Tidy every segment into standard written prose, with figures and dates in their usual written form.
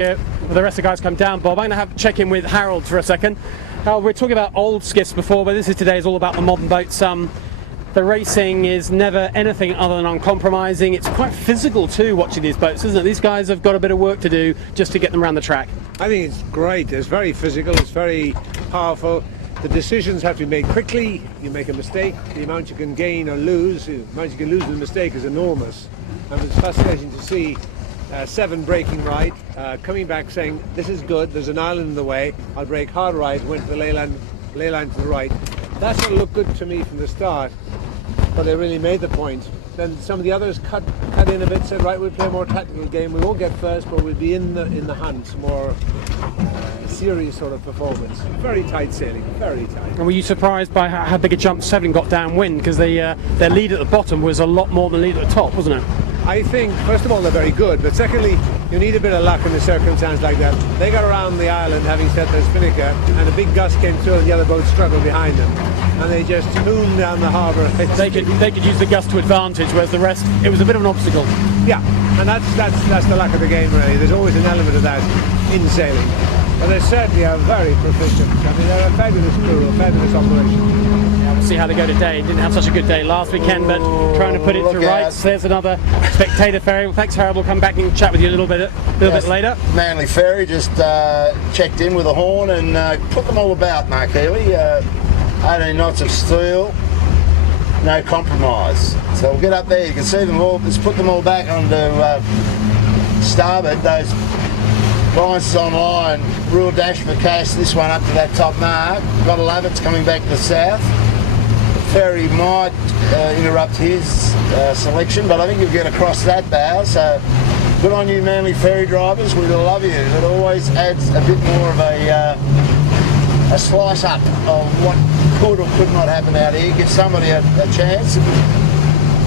The rest of the guys come down, Bob. I'm going to have check in with Harold for a second. We're talking about old skiffs before, but today is all about the modern boats. The racing is never anything other than uncompromising. It's quite physical too, watching these boats, isn't it? These guys have got a bit of work to do just to get them around the track. I think it's great. It's very physical. It's very powerful. The decisions have to be made quickly. You make a mistake, the amount you can gain or lose, the amount you can lose with a mistake is enormous. And it's fascinating to see Seven breaking right, coming back saying, this is good, there's an island in the way, I'll break hard right, went to the ley line to the right. That's what looked good to me from the start, but they really made the point. Then some of the others cut in a bit, said, right, we'll play a more tactical game, we won't get first, but we'll be in the hunt, more serious sort of performance. Very tight sailing, very tight. And were you surprised by how big a jump Seven got downwind? Because their lead at the bottom was a lot more than lead at the top, wasn't it? I think, first of all, they're very good, but secondly, you need a bit of luck in a circumstance like that. They got around the island having set their spinnaker, and a big gust came through and the other boat struggled behind them. And they just mooned down the harbour. They could use the gust to advantage, whereas the rest, it was a bit of an obstacle. Yeah, and that's the luck of the game, really. There's always an element of that in sailing. But they certainly are very proficient. I mean, they're a fabulous crew, a fabulous operation. We'll see how they go today. Didn't have such a good day last weekend, but trying to put it to rights. There's another spectator ferry. Well, thanks, Harold. We'll come back and chat with you a little bit later. Manly Ferry just checked in with a horn and put them all about, Mark Healy. 18 knots of steel, no compromise. So we'll get up there. You can see them all. Just put them all back onto starboard. Those lines on line, real dash for cash. This one up to that top mark. Gotta love it. It's coming back to the south. Ferry might interrupt his selection, but I think you'll get across that bow, so good on you, Manly Ferry drivers. We love you. It always adds a bit more of a slice up of what could or could not happen out here. Give somebody a chance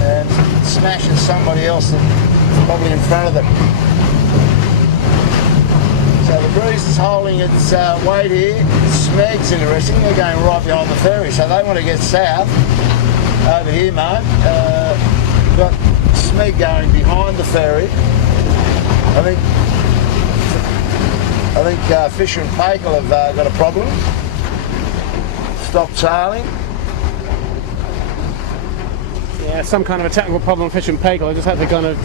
and smashes somebody else that's probably in front of them. So the breeze is holding its weight here. Smeg's interesting, they're going right behind the ferry, so they want to get south over here, mate. Got Smeg going behind the ferry. I think Fisher and Pakel have got a problem. Stopped sailing. Yeah, some kind of a technical problem, Fisher and Pakel. They just had to kind of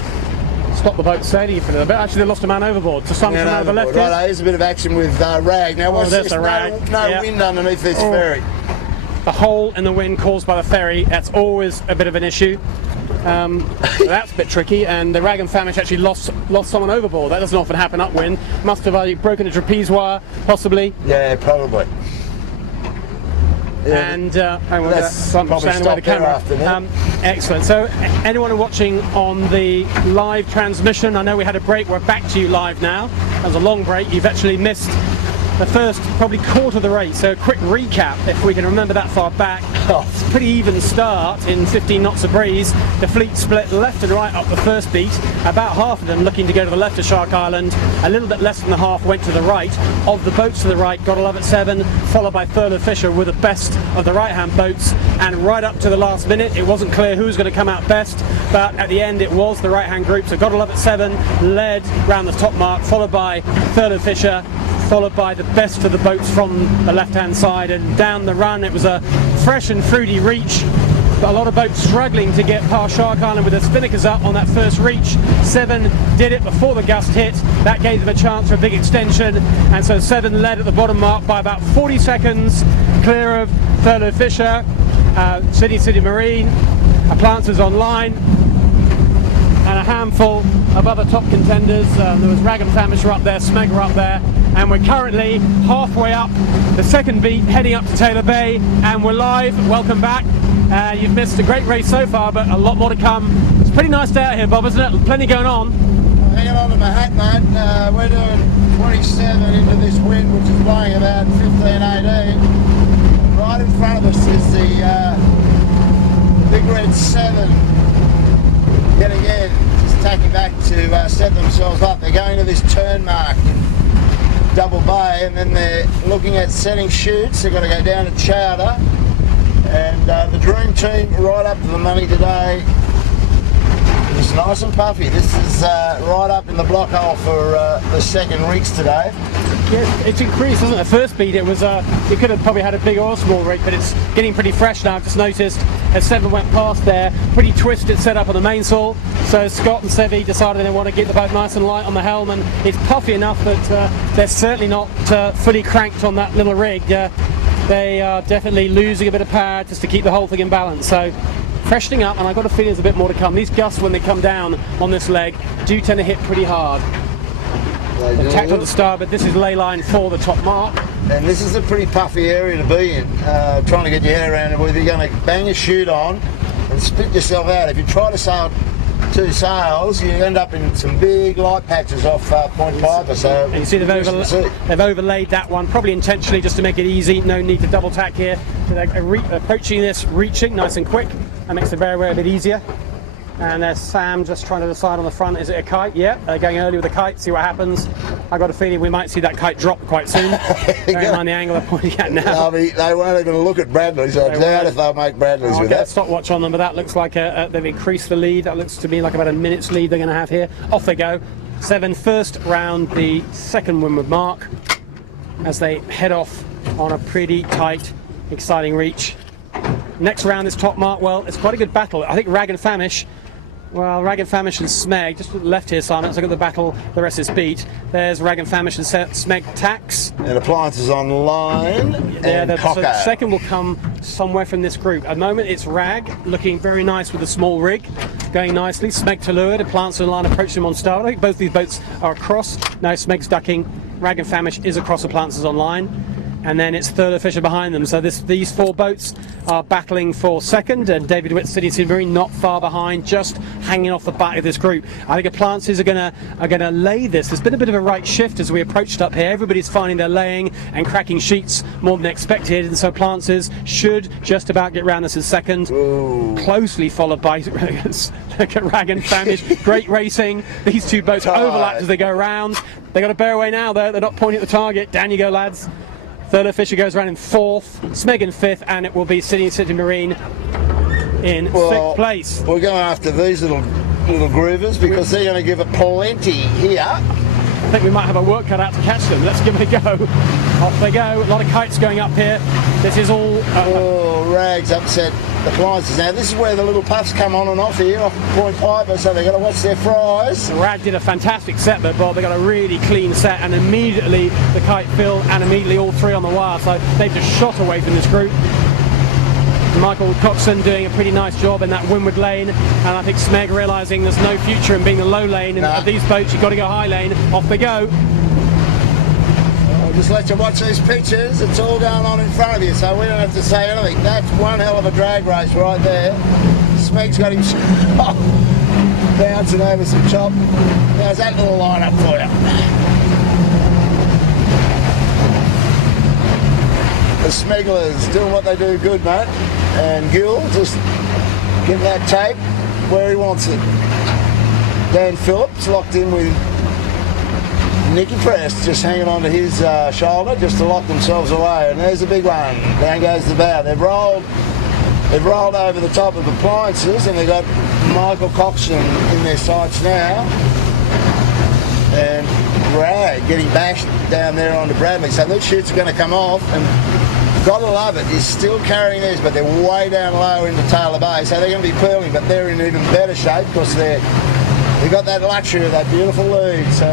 stop the boat sailing for a little bit. Actually, they lost a man overboard. So some from over the left. Right, here's a bit of action with Rag. Now, what's this? No wind underneath this ferry. The hole in the wind caused by the ferry, that's always a bit of an issue. That's a bit tricky, and the Rag and Famish actually lost someone overboard. That doesn't often happen upwind. Must have broken a trapeze wire, possibly. Yeah, probably. Yeah, and that's probably stop the camera. Excellent. So anyone watching on the live transmission, I know we had a break, we're back to you live now. That was a long break. You've actually missed the first probably quarter of the race, so a quick recap if we can remember that far back. It's a pretty even start in 15 knots of breeze. The fleet split left and right up the first beat, about half of them looking to go to the left of Shark Island, a little bit less than the half went to the right. Of the boats to the right, Gotta Love It 7, followed by Thurlow Fisher were the best of the right hand boats, and right up to the last minute it wasn't clear who was going to come out best, but at the end it was the right hand group. So Gotta Love It 7 led round the top mark, followed by Thurlow Fisher, followed by the best of the boats from the left-hand side, and down the run it was a fresh and fruity reach, but a lot of boats struggling to get past Shark Island with their spinnakers up on that first reach. Seven did it before the gust hit. That gave them a chance for a big extension, and so Seven led at the bottom mark by about 40 seconds, clear of Thurlow Fisher, Sydney Marine, Appliances Online, and a handful of other top contenders. There was Rag and Famish up there, Smeg were up there, and we're currently halfway up the second beat, heading up to Taylor Bay, and we're live. Welcome back. You've missed a great race so far, but a lot more to come. It's a pretty nice day out here, Bob, isn't it? Plenty going on. Hanging on to my hat, mate. We're doing 27 into this wind, which is blowing about 15, 18. Right in front of us is the Big Red 7. Yet again, just taking back to set themselves up. They're going to this turn mark in Double Bay, and then they're looking at setting shoots. They've got to go down to Chowder, and the Dream Team right up to the money today. Just nice and puffy. This is right up in the block hole for the second rigs today. Yeah, it's increased, isn't it? The first beat, it was, you could have probably had a big or small rig, but it's getting pretty fresh now. I've just noticed as Seven went past there, pretty twisted setup on the mainsail. So Scott and Sevy decided they want to get the boat nice and light on the helm, and it's puffy enough that they're certainly not fully cranked on that little rig. They are definitely losing a bit of power just to keep the whole thing in balance. So freshening up, and I've got a feeling there's a bit more to come. These gusts, when they come down on this leg, do tend to hit pretty hard. They're tacked on the starboard. This is ley line for the top mark. And this is a pretty puffy area to be in, trying to get your head around it, whether you're going to bang your chute on and split yourself out. If you try to sail two sails, you end up in some big light patches off Point Piper. So and you see they've overlaid that one, probably intentionally just to make it easy. No need to double tack here. So they're approaching this, reaching nice and quick. That makes the very a bit easier. And there's Sam just trying to decide on the front, is it a kite? Yeah, they're going early with the kite, see what happens. I've got a feeling we might see that kite drop quite soon. Bearing on the angle they're pointing at now. They won't even look at Bradley, so I doubt if they'll make Bradleys with I'll get that. a stopwatch on them, but that looks like they've increased the lead. That looks to me like about a minute's lead they're going to have here. Off they go. Seven first round the second windward mark as they head off on a pretty tight, exciting reach. Next round is top mark. Well, it's quite a good battle. I think Rag and Famish. Well, Rag and Famish and Smeg, just left here, Simon. Let's look at the battle, the rest is beat. There's Rag and Famish and Smeg tacks. And Appliances on line, and Cocker. So second will come somewhere from this group. At the moment, it's Rag, looking very nice with a small rig, going nicely. Smeg to leeward, Appliances on line, approach them on starboard. I think both these boats are across. Now Smeg's ducking, Rag and Famish is across Appliances on line. And then it's Thurlow Fisher behind them. So these four boats are battling for second, and David Witt's Sydney Marine not far behind, just hanging off the back of this group. I think Appliances are gonna lay this. There's been a bit of a right shift as we approached up here. Everybody's finding they're laying and cracking sheets more than expected, and so Appliances should just about get round this as second. Ooh. Closely followed by look at Rag and Famish. Great racing. These two boats overlap as they go round. They got to bear away now though. They're not pointing at the target. Down you go, lads. Thurlow Fisher goes around in fourth, Smeg in fifth, and it will be Sydney Marine in sixth place. We're going after these little groovers because they're going to give it plenty here. I think we might have a work cut out to catch them. Let's give it a go. Off they go. A lot of kites going up here. This is all... Rags upset Appliances. Now this is where the little puffs come on and off here, off Point Piper, so they've got to watch their fries. Rag did a fantastic set, but Bob, they got a really clean set, and immediately the kite filled, and immediately all three on the wire. So they've just shot away from this group. Michael Coxon doing a pretty nice job in that windward lane, and I think Smeg realising there's no future in being the low lane, and of these boats you've got to go high lane. Off they go. I'll just let you watch these pictures. It's all going on in front of you, so we don't have to say anything. That's one hell of a drag race right there. Smeg's got him bouncing over some chop. How's that little line up for you? The Smegglers doing what they do good, mate. And Gill just getting that tape where he wants it. Dan Phillips locked in with Nicky Prest, just hanging on to his shoulder just to lock themselves away. And there's a big one. Down goes the bow. They've rolled over the top of Appliances, and they've got Michael Coxon in their sights now. And Rag getting bashed down there onto Bradley. So those chutes are going to come off, and gotta love it, he's still carrying these, but they're way down low into Taylor Bay, so they're going to be pearling, but they're in even better shape because they've got that luxury of that beautiful lead. So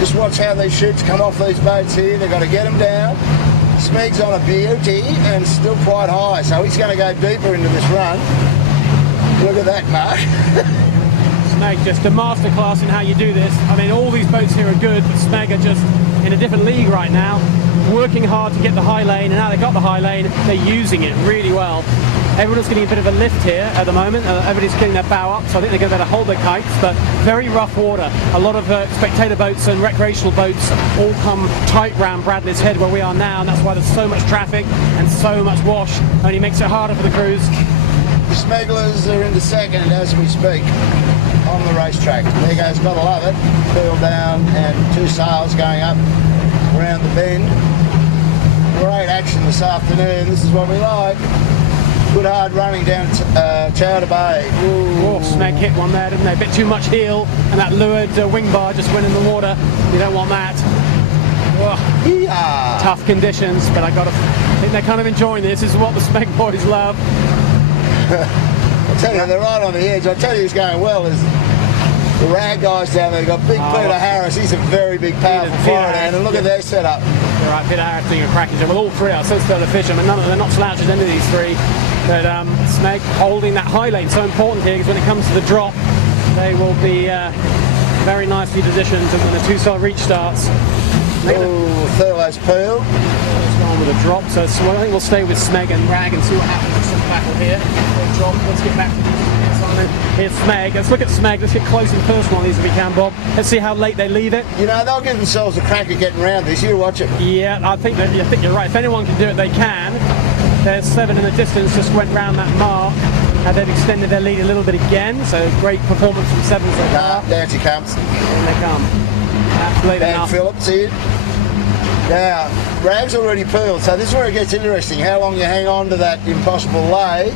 just watch how these chutes come off these boats here. They've got to get them down. Smeg's on a beauty and still quite high, so he's going to go deeper into this run. Look at that, Mark. Smeg, just a masterclass in how you do this. I mean, all these boats here are good, but Smeg are just in a different league right now, working hard to get the high lane, and now they've got the high lane, they're using it really well. Everyone's getting a bit of a lift here at the moment. Everybody's getting their bow up, so I think they're going to be able to hold their kites, but very rough water. A lot of spectator boats and recreational boats all come tight round Bradley's Head where we are now, and that's why there's so much traffic and so much wash, only makes it harder for the crews. The Smegglers are into second as we speak on the racetrack. There goes Gotta Love It, peeled down, and two sails going up around the bend. Great action this afternoon. This is what we like. Good hard running down Chowder Bay. Oh, Smeg hit one there, didn't they? A bit too much heel, and that lured wing bar just went in the water. You don't want that. Oh, Yeah. tough conditions, but I think they're kind of enjoying this. This is what the Smeg boys love. I tell you, they're right on the edge. I tell you who's going well is the rag guys down there. They've got big Peter Harris. He's a very big, powerful Peter fighter, Harris, and look at their setup. You're right, Peter Harris doing a cracking job. Well, all three are so still to fish. I mean, they're not slouches, any of these three. But Smeg holding that high lane, so important here, because when it comes to the drop, they will be very nicely positioned, and when the two-star reach starts. Oh, Thurlow's peel. It's gone with a drop, so I think we'll stay with Smeg and Rag and see what happens with some battle here. Drop. Let's get back to Simon. Here's Smeg. Let's look at Smeg. Let's get close and personal on these if we can, Bob. Let's see how late they leave it. You know, they'll give themselves a crack at getting around this. You watch it. Yeah, I think you're right. If anyone can do it, they can. There's 7 in the distance, just went round that mark. And they've extended their lead a little bit again, so great performance from 7 so far. Down she comes. And they come. That's late Dan enough. Phillips here. Now, Rag's already peeled, so this is where it gets interesting, how long you hang on to that impossible lay.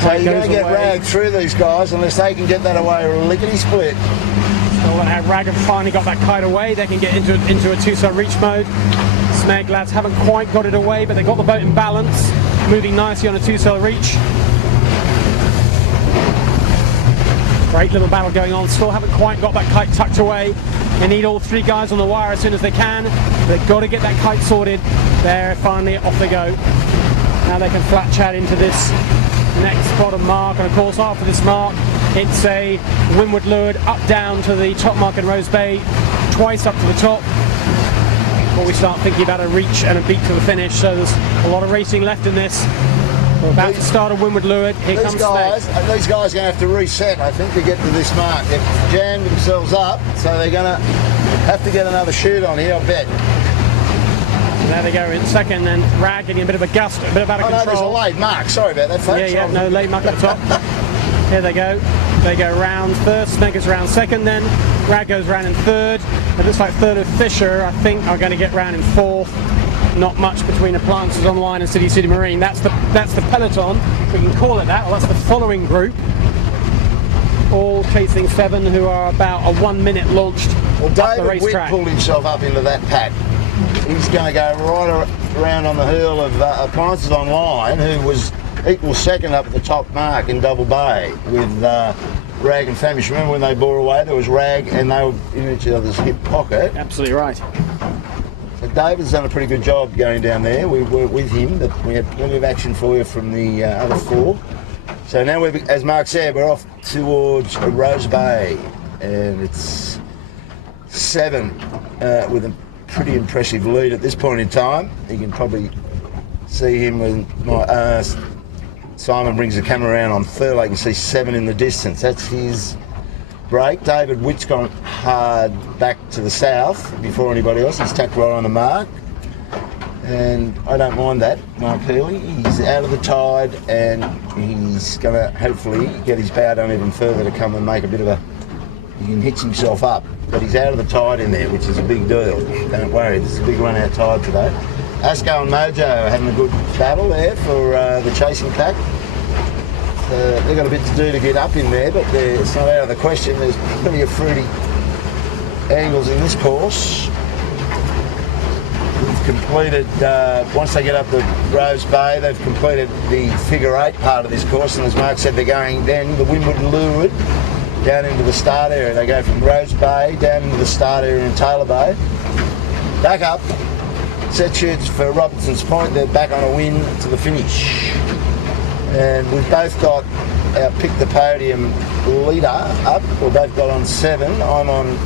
So you're going to get Rag through these guys unless they can get that away lickety-split. So when Rag have finally got that kite away, they can get into a two-star reach mode. Smeg lads haven't quite got it away, but they've got the boat in balance, moving nicely on a two-star reach. Great little battle going on, still haven't quite got that kite tucked away. They need all 3 guys on the wire as soon as they can. They've got to get that kite sorted. There, finally, off they go. Now they can flat chat into this next bottom mark, and of course after this mark it's a windward leeward up down to the top mark in Rose Bay, twice up to the top before we start thinking about a reach and a beat to the finish. So there's a lot of racing left in this. We're about to start a windward leeward. Here comes Smeg. These guys are going to have to reset, I think, to get to this mark. They've jammed themselves up, so they're going to have to get another shoot on here, I bet. There they go in second, and Rag getting a bit of a gust, a bit of out of control. No, there's a late mark. Sorry about that, folks. Yeah, no, late mark at the top. Here they go. They go round first, Smeg is round second then. Rag goes round in third. It looks like Thurlow Fisher, I think, are going to get round in fourth. Not much between Appliances Online and City Marine. That's the peloton, we can call it that. Well, that's the following group. All chasing 7 who are about a 1 minute launched up the David Witt racetrack. pulled himself up into that pack. He's going to go right around on the hurl of Appliances Online, who was equal second up at the top mark in Double Bay with Rag and Famish. Remember when they bore away, there was Rag and they were in each other's hip pocket. Absolutely right. So David's done a pretty good job going down there. We were with him, but we had plenty of action for you from the other 4. So now, as Mark said, we're off towards Rose Bay, and it's 7 with a pretty impressive lead at this point in time. You can probably see him when Simon brings the camera around on Thurlow. You can see 7 in the distance. That's his break. David Witt's gone hard back to the south before anybody else. He's tucked right on the mark, and I don't mind that. Mark Healy, he's out of the tide, and he's going to hopefully get his bow down even further to come and make a bit of he can hitch himself up, but he's out of the tide in there, which is a big deal. Don't worry, this is a big run out tide today. Asco and Mojo are having a good battle there for the chasing pack. They've got a bit to do to get up in there, but it's not out of the question. There's plenty of fruity angles in this course. We've completed, once they get up the Rose Bay, they've completed the figure 8 part of this course, and as Mark said, they're going then the windward leeward down into the start area. They go from Rose Bay down into the start area in Taylor Bay, back up, set shoots for Robertson's Point. They're back on a win to the finish. And we've both got our pick the podium leader up. We've both got on 7. I'm on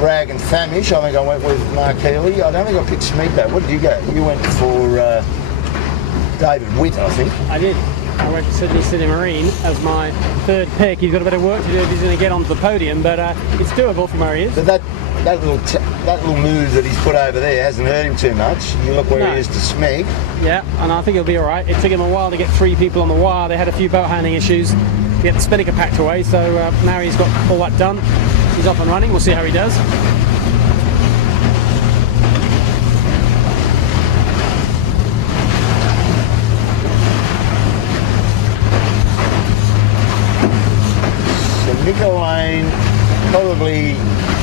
Rag and Famish. I think I went with Mark Healy. I don't think I picked Smego. What did you go? You went for David Witt, I think. I did. I went for Sydney Marine as my 3rd pick. He's got a bit of work to do if he's going to get onto the podium, but it's doable from where he is. But that little move that he's put over there hasn't hurt him too much. You look where he is to Smeg. Yeah, and I think he'll be all right. It took him a while to get 3 people on the wire. They had a few boat handling issues to get the spinnaker packed away, so now he's got all that done. He's off and running. We'll see how he does. probably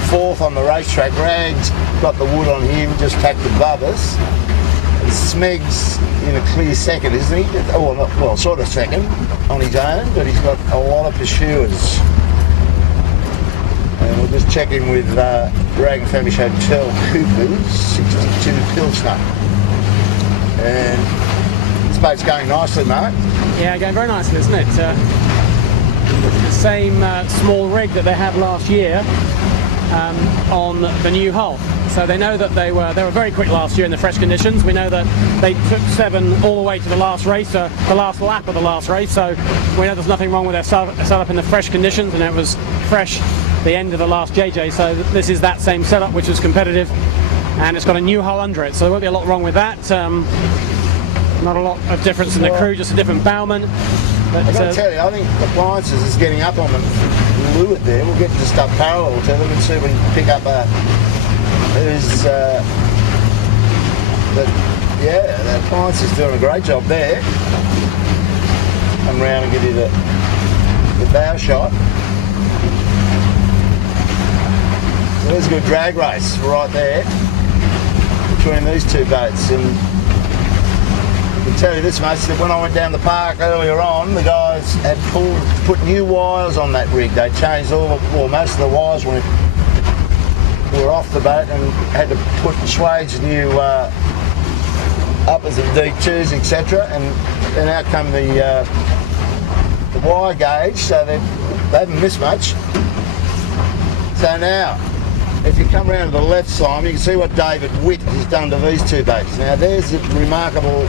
fourth on the racetrack. Rag's got the wood on him, just tacked above us. And Smeg's in a clear second, isn't he? Oh, well, sort of second on his own, but he's got a lot of pursuers. And we'll just check in with Rag and Famish Hotel Coopers, 62 Pilsner. And this boat's going nicely, Mark. Yeah, going very nicely, isn't it? The same small rig that they had last year on the new hull. So they know that they were very quick last year in the fresh conditions. We know that they took 7 all the way to the last race, the last lap of the last race. So we know there's nothing wrong with their setup in the fresh conditions, and it was fresh the end of the last JJ. So this is that same setup, which is competitive, and it's got a new hull under it. So there won't be a lot wrong with that. Not a lot of difference in the crew, just a different bowman. But, I've got to tell you, I think Appliances is getting up on them. Leeward there, we'll get just up parallel to them and see if we can pick up the Appliances is doing a great job there. Come round and give you the bow shot. So there's a good drag race right there between these two boats. And I can tell you this much, that when I went down the park earlier on, the guys had put new wires on that rig. They changed most of the wires when we were off the boat, and had to put swage new uppers and D2s, etc. And then out come the wire gauge, so they haven't missed much. So now, if you come round to the left, Simon, you can see what David Witt has done to these two boats. Now there's a remarkable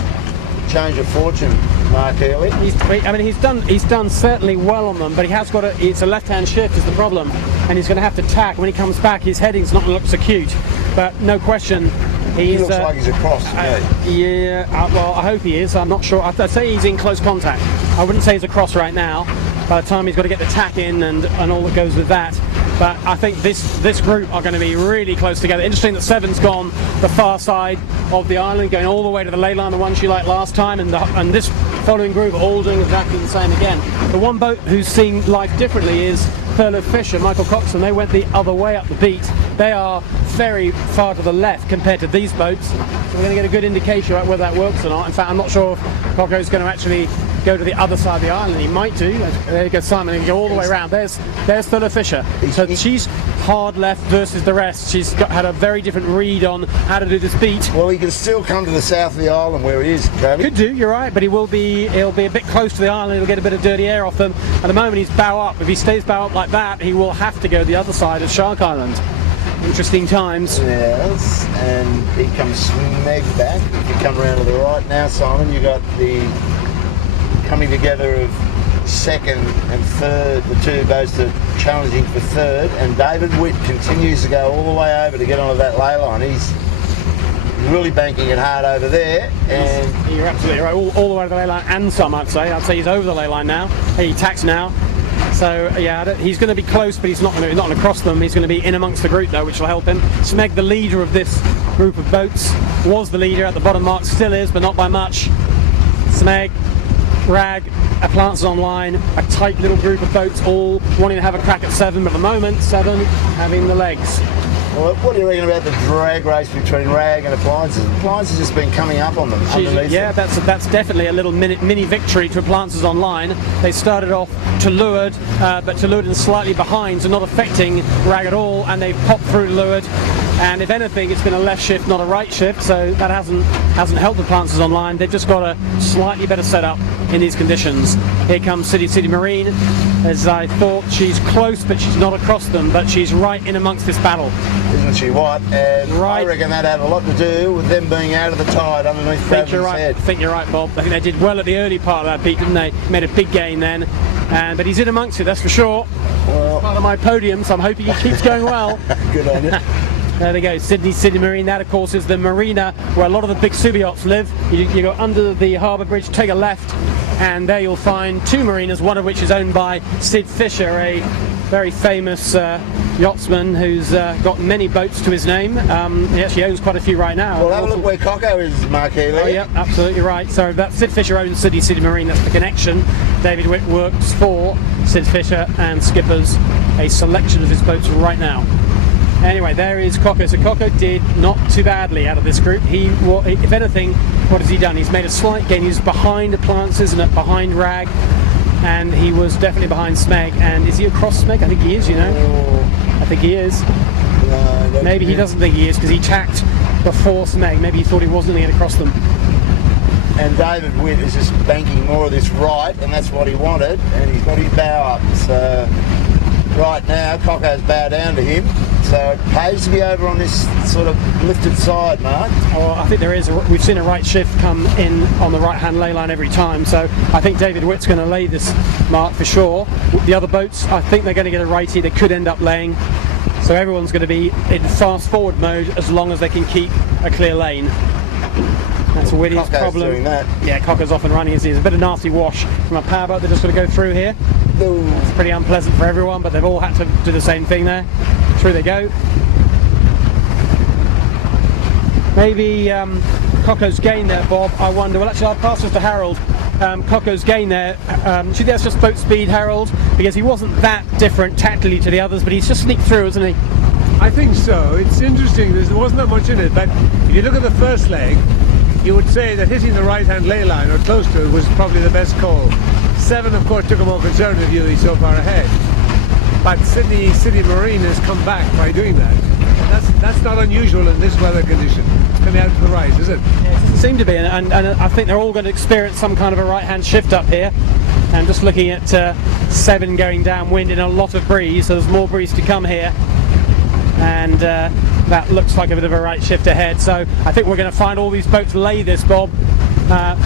change of fortune, Mark Early. He's done certainly well on them, but he has got it's a left-hand shift is the problem, and he's going to have to tack. When he comes back, his heading's not going to look so cute, but no question. He looks like he's across. Well, I hope he is. I'm not sure. I'd say he's in close contact. I wouldn't say he's across right now. By the time he's got to get the tack in and all that goes with that. But I think this group are going to be really close together. Interesting that Seven's gone the far side of the island, going all the way to the ley line, the one she liked last time, and this following group are all doing exactly the same again. The one boat who's seen life differently is Thurlow Fisher, Michael Coxon. They went the other way up the beat. They are very far to the left compared to these boats. So we're going to get a good indication about whether that works or not. In fact, I'm not sure if Coco's going to actually go to the other side of the island. He might do. There you go, Simon. He can go all the way around. There's Thurlow Fisher. So she's hard left versus the rest. She's had a very different read on how to do this beat. Well, he can still come to the south of the island where he is, Cody. Could do, you're right, but he'll be a bit close to the island. He'll get a bit of dirty air off them. At the moment, he's bow up. If he stays bow up like that, he will have to go the other side of Shark Island. Interesting times. Yes, and he comes Smeg back. If you come around to the right now, Simon, you got the coming together of second and third, the two boats that are challenging for third, and David Witt continues to go all the way over to get onto that ley line. He's really banking it hard over there, and you're absolutely right, all the way to the ley line and some, I'd say he's over the ley line now. He tacks now. So yeah, he's going to be close, but he's not going to cross them. He's going to be in amongst the group though, which will help him. Smeg, the leader of this group of boats, was the leader at the bottom mark, still is, but not by much. Smeg, Rag, Appliances Online, a tight little group of boats all wanting to have a crack at Seven, but at the moment, Seven having the legs. Well, what do you reckon about the drag race between Rag and Appliances? Appliances has been coming up on them underneath them. That's definitely a little mini victory to Appliances Online. They started off to leeward, but to leeward and slightly behind, so not affecting Rag at all, and they've popped through leeward. And if anything, it's been a left shift, not a right shift, so that hasn't helped Appliances Online. They've just got a slightly better setup in these conditions. Here comes City Marine. As I thought, she's close, but she's not across them, but she's right in amongst this battle. Isn't she what? And right. I reckon that had a lot to do with them being out of the tide underneath Bradley's head. I think you're right, Bob. I think they did well at the early part of that beat, didn't they? Made a big gain then. But he's in amongst it, that's for sure. Well, part of my podium, so I'm hoping he keeps going well. Good on you. There they go, Sydney Marine. That, of course, is the marina where a lot of the big super yachts live. You go under the harbour bridge, take a left, and there you'll find two marinas, one of which is owned by Sid Fisher, a very famous yachtsman who's got many boats to his name. He actually owns quite a few right now. Well, have a look where Coco is, Mark Healy. Oh, yeah, absolutely right. So that Sid Fisher owns Sydney Marine. That's the connection. David Witt works for Sid Fisher and skippers a selection of his boats right now. Anyway, there is Coco. So Coco did not too badly out of this group. If anything, what has he done? He's made a slight gain. He's behind Appliances and behind Rag, and he was definitely behind Smeg. And is he across Smeg? I think he is, you know. I think he is. Maybe he doesn't think he is because he tacked before Smeg. Maybe he thought he wasn't going to get across them. And David Witt is just banking more of this right, and that's what he wanted, and he's got his bow up. So right now, Coco's bow down to him, so it pays to be over on this sort of lifted side, Mark. Oh, I think there is. We've seen a right shift come in on the right-hand lay line every time, so I think David Witt's going to lay this mark for sure. The other boats, I think they're going to get a righty. They could end up laying. So everyone's going to be in fast-forward mode as long as they can keep a clear lane. That's Whitty's problem. Doing that. Yeah, Cocker's off and running. There's a bit of nasty wash from a powerboat. They're just going to go through here. It's pretty unpleasant for everyone, but they've all had to do the same thing there. Through they go. Maybe Cocker's gain there, Bob. I wonder. Well, actually, I'll pass this to Harold. Cocker's gain there. Do you think that's just boat speed, Harold? Because he wasn't that different tactically to the others, but he's just sneaked through, isn't he? I think so. It's interesting. There wasn't that much in it, but if you look at the first leg, you would say that hitting the right-hand ley line or close to it was probably the best call. Seven, of course, took a more conservative view. He's so far ahead. But Sydney Marine has come back by doing that. That's not unusual in this weather condition. Coming out to the right, is it? Yeah, it doesn't seem to be, and I think they're all going to experience some kind of a right-hand shift up here. And just looking at 7 going downwind in a lot of breeze, so there's more breeze to come here. And that looks like a bit of a right shift ahead. So I think we're going to find all these boats lay this, Bob.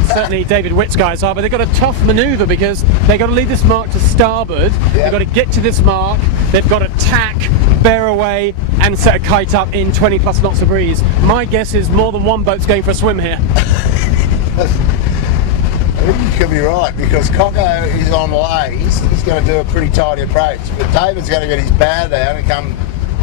Certainly David Witt's guys are, but they've got a tough manoeuvre because they've got to leave this mark to starboard. Yep. They've got to get to this mark. They've got to tack, bear away, and set a kite up in 20 plus knots of breeze. My guess is more than one boat's going for a swim here. I think you could be right because Coco is on lays. He's going to do a pretty tidy approach, but David's going to get his bow down and come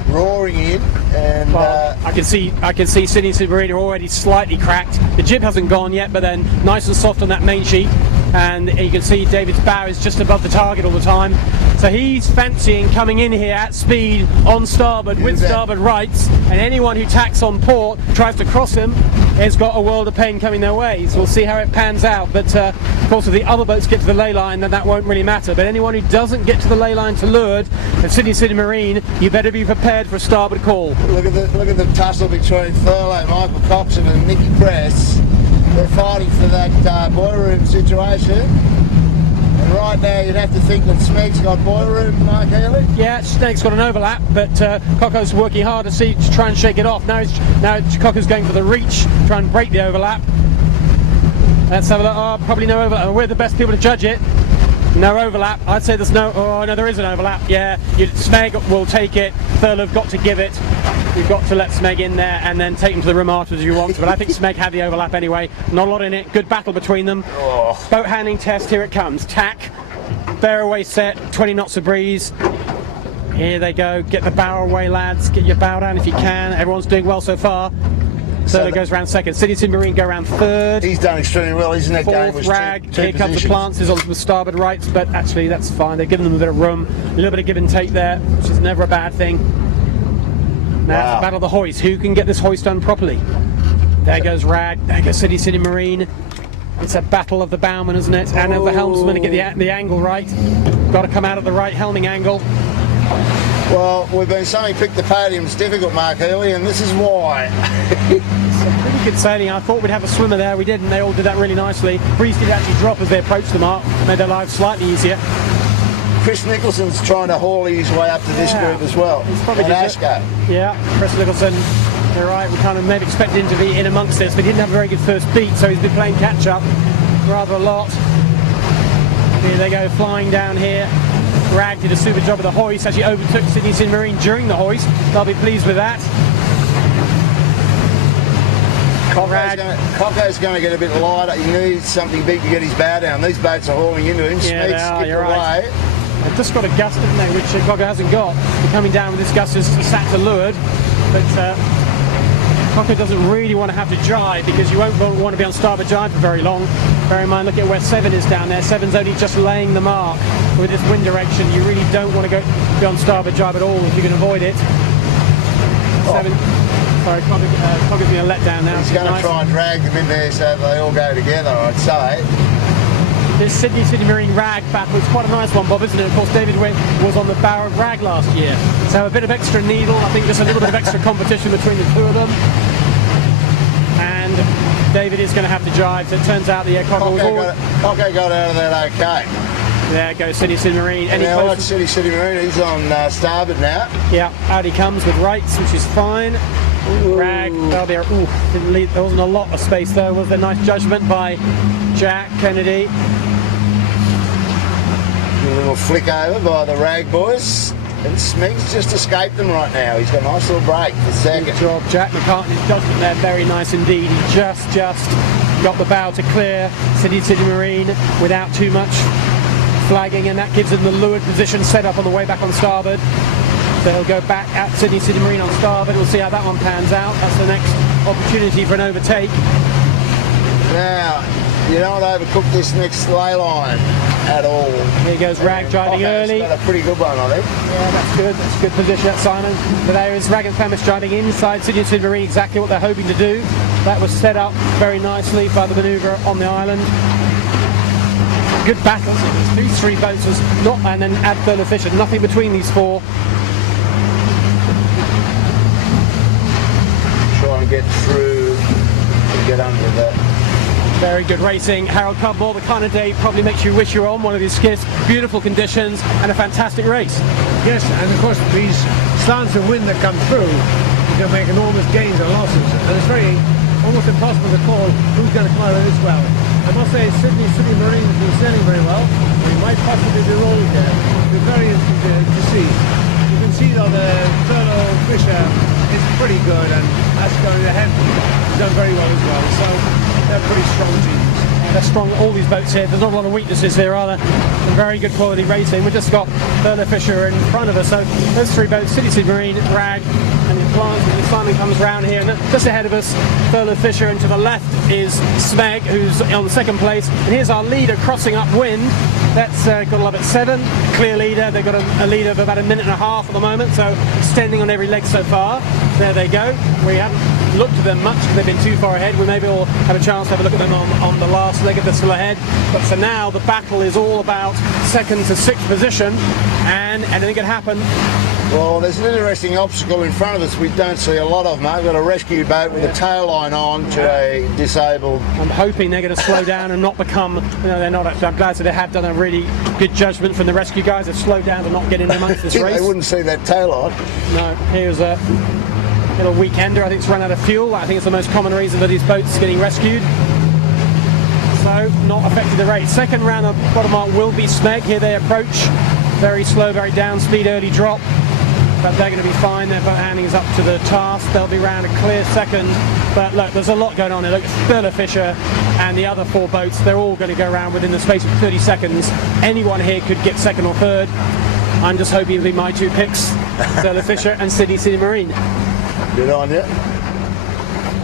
roaring in, and I can see Sydney Marine already slightly cracked. The jib hasn't gone yet, but then nice and soft on that main sheet, and you can see David's bow is just above the target all the time. So he's fancying coming in here at speed on starboard with starboard rights, and anyone who tacks on port tries to cross him has got a world of pain coming their way. So we'll see how it pans out. But of course, if the other boats get to the ley line, then that won't really matter. But anyone who doesn't get to the ley line to leeward of Sydney Marine, you better be prepared for a starboard call. Look at the tussle between Thurlow, Michael Coxon, and Nicky Press. They're fighting for that boiler room situation. And right now, you'd have to think that Smeg's got boiler room, Mark Healy. Yeah, Smeg's got an overlap, but Coco's working hard to try and shake it off. Now Coco's going for the reach, try and break the overlap. Let's have a look. Oh, probably no overlap. We're the best people to judge it. No overlap. I'd say there's no. Oh no, there is an overlap. Yeah, Smeg will take it. Thurlow have got to give it. You've got to let Smeg in there and then take him to the rim afterwards if you want to. But I think Smeg had the overlap anyway. Not a lot in it. Good battle between them. Oh. Boat handling test. Here it comes. Tack. Bear away set. 20 knots of breeze. Here they go. Get the bow away, lads. Get your bow down if you can. Everyone's doing well so far. Thurlow goes round second. Sydney Marine go round third. He's done extremely well, isn't it? Fourth, Rag. Here comes the Plances on the starboard rights, but actually that's fine. They've given them a bit of room, a little bit of give and take there, which is never a bad thing. Now it's the battle of the hoist. Who can get this hoist done properly? There goes Rag. There goes Sydney Marine. It's a battle of the bowman, isn't it? And of the helmsman to get the angle right. Got to come out of the right helming angle. Well, we've been saying pick the podium's difficult, Mark Healy, and this is why. Some pretty good sailing. I thought we'd have a swimmer there. We didn't. They all did that really nicely. Breeze did actually drop as they approached the mark. Made their lives slightly easier. Chris Nicholson's trying to haul his way up to this group as well. He's probably and Ashko. Yeah, Chris Nicholson. You're right. We kind of maybe expected him to be in amongst this, but he didn't have a very good first beat, so he's been playing catch up rather a lot. Here they go, flying down here. Rag did a super job of the hoist, actually overtook Sydney Marine during the hoist. They'll be pleased with that. Coco's going to get a bit lighter. He needs something big to get his bow down. These boats are hauling into him. Yeah, Smeg skipped away. Right. They've just got a gust, haven't they, which Cogger hasn't got. They're coming down with this gust is sat to leeward, but Cogger doesn't really want to have to drive because you won't want to be on starboard jibe for very long. Bear in mind, look at where 7 is down there. 7's only just laying the mark. With this wind direction, you really don't want to be on starboard jibe at all if you can avoid it. 7. Sorry, Cogger's going to let down now. He's going to try and drag them in there so they all go together, I'd say. This Sydney Marine rag battle is quite a nice one, Bob, isn't it? Of course, David Wynn was on the bow of rag last year. So a bit of extra needle, I think just a little bit of extra competition between the two of them. And David is going to have to drive, so it turns out the Cogger got out of that okay. There goes Sydney Marine. Now watch Sydney Marine, he's on starboard now. Yeah, out he comes with rights, which is fine. Rag, there wasn't a lot of space though, was there? Nice judgment by Jack Kennedy. A little flick over by the rag boys. And Smig's just escaped them right now. He's got a nice little break for second. Good job, Jack McCartney's judgment there, very nice indeed. He just got the bow to clear Sydney Marine without too much flagging, and that gives him the leeward position set up on the way back on starboard. So he'll go back at Sydney Marine on starboard. We'll see how that one pans out. That's the next opportunity for an overtake. Now, you don't want to overcook this next lay line at all. Here goes Rag driving early. Got a pretty good one, I think. Yeah, that's good. That's a good position at Simon. But there is Rag and Famish driving inside Sydney Marine, exactly what they're hoping to do. That was set up very nicely by the manoeuvre on the island. Good battle. These 3 boats was not, and then add Thurlow Fisher. Nothing between these 4. Try and get through and get under that. Very good racing. Harold Cudmore, the kind of day probably makes you wish you were on one of these skiffs. Beautiful conditions and a fantastic race. Yes, and of course these slants of wind that come through, you can make enormous gains or losses, and it's almost impossible to call who's going to come out of this well. I must say Sydney Marine has been sailing very well. We might possibly be rolling there. It's very interesting to see. You can see that the Thurlow Fisher is pretty good, and Ascot ahead has done very well as well. So they're pretty strong teams. They're strong, all these boats here. There's not a lot of weaknesses here, are there? Some very good quality racing. We've just got Thurlow Fisher in front of us. So those 3 boats, Sydney Marine, Rag, and the Plant. And Simon comes round here. And just ahead of us, Thurlow Fisher, and to the left is Smeg, who's on the 2nd place. And here's our leader crossing upwind. That's got to love it, 7. Clear leader. They've got a lead of about a minute and a half at the moment, so extending on every leg so far. There they go. We haven't looked at them much because they've been too far ahead. We maybe will have a chance to have a look at them on the last leg if they're still ahead. But for now, the battle is all about 2nd to 6th position, and anything can happen. Well, there's an interesting obstacle in front of us we don't see a lot of, mate. We've got a rescue boat with a tail line on to a disabled. I'm hoping they're going to slow down and not become, they're not actually. I'm glad that they have done a really good judgment from the rescue guys. They've slowed down to not get in amongst this race. They wouldn't see that tail line. No, here's a little weekender. I think it's run out of fuel. I think it's the most common reason that these boats are getting rescued. So, not affected the race. 2nd round of bottom mark will be Smeg. Here they approach. Very slow, very down speed, early drop. But they're going to be fine. Their boat handling is up to the task. They'll be round a clear 2nd. But look, there's a lot going on here. Look, Thurlow Fisher and the other 4 boats, they're all going to go around within the space of 30 seconds. Anyone here could get 2nd or 3rd. I'm just hoping it'll be my 2 picks, Thurlow Fisher and Sydney Marine. Good on you.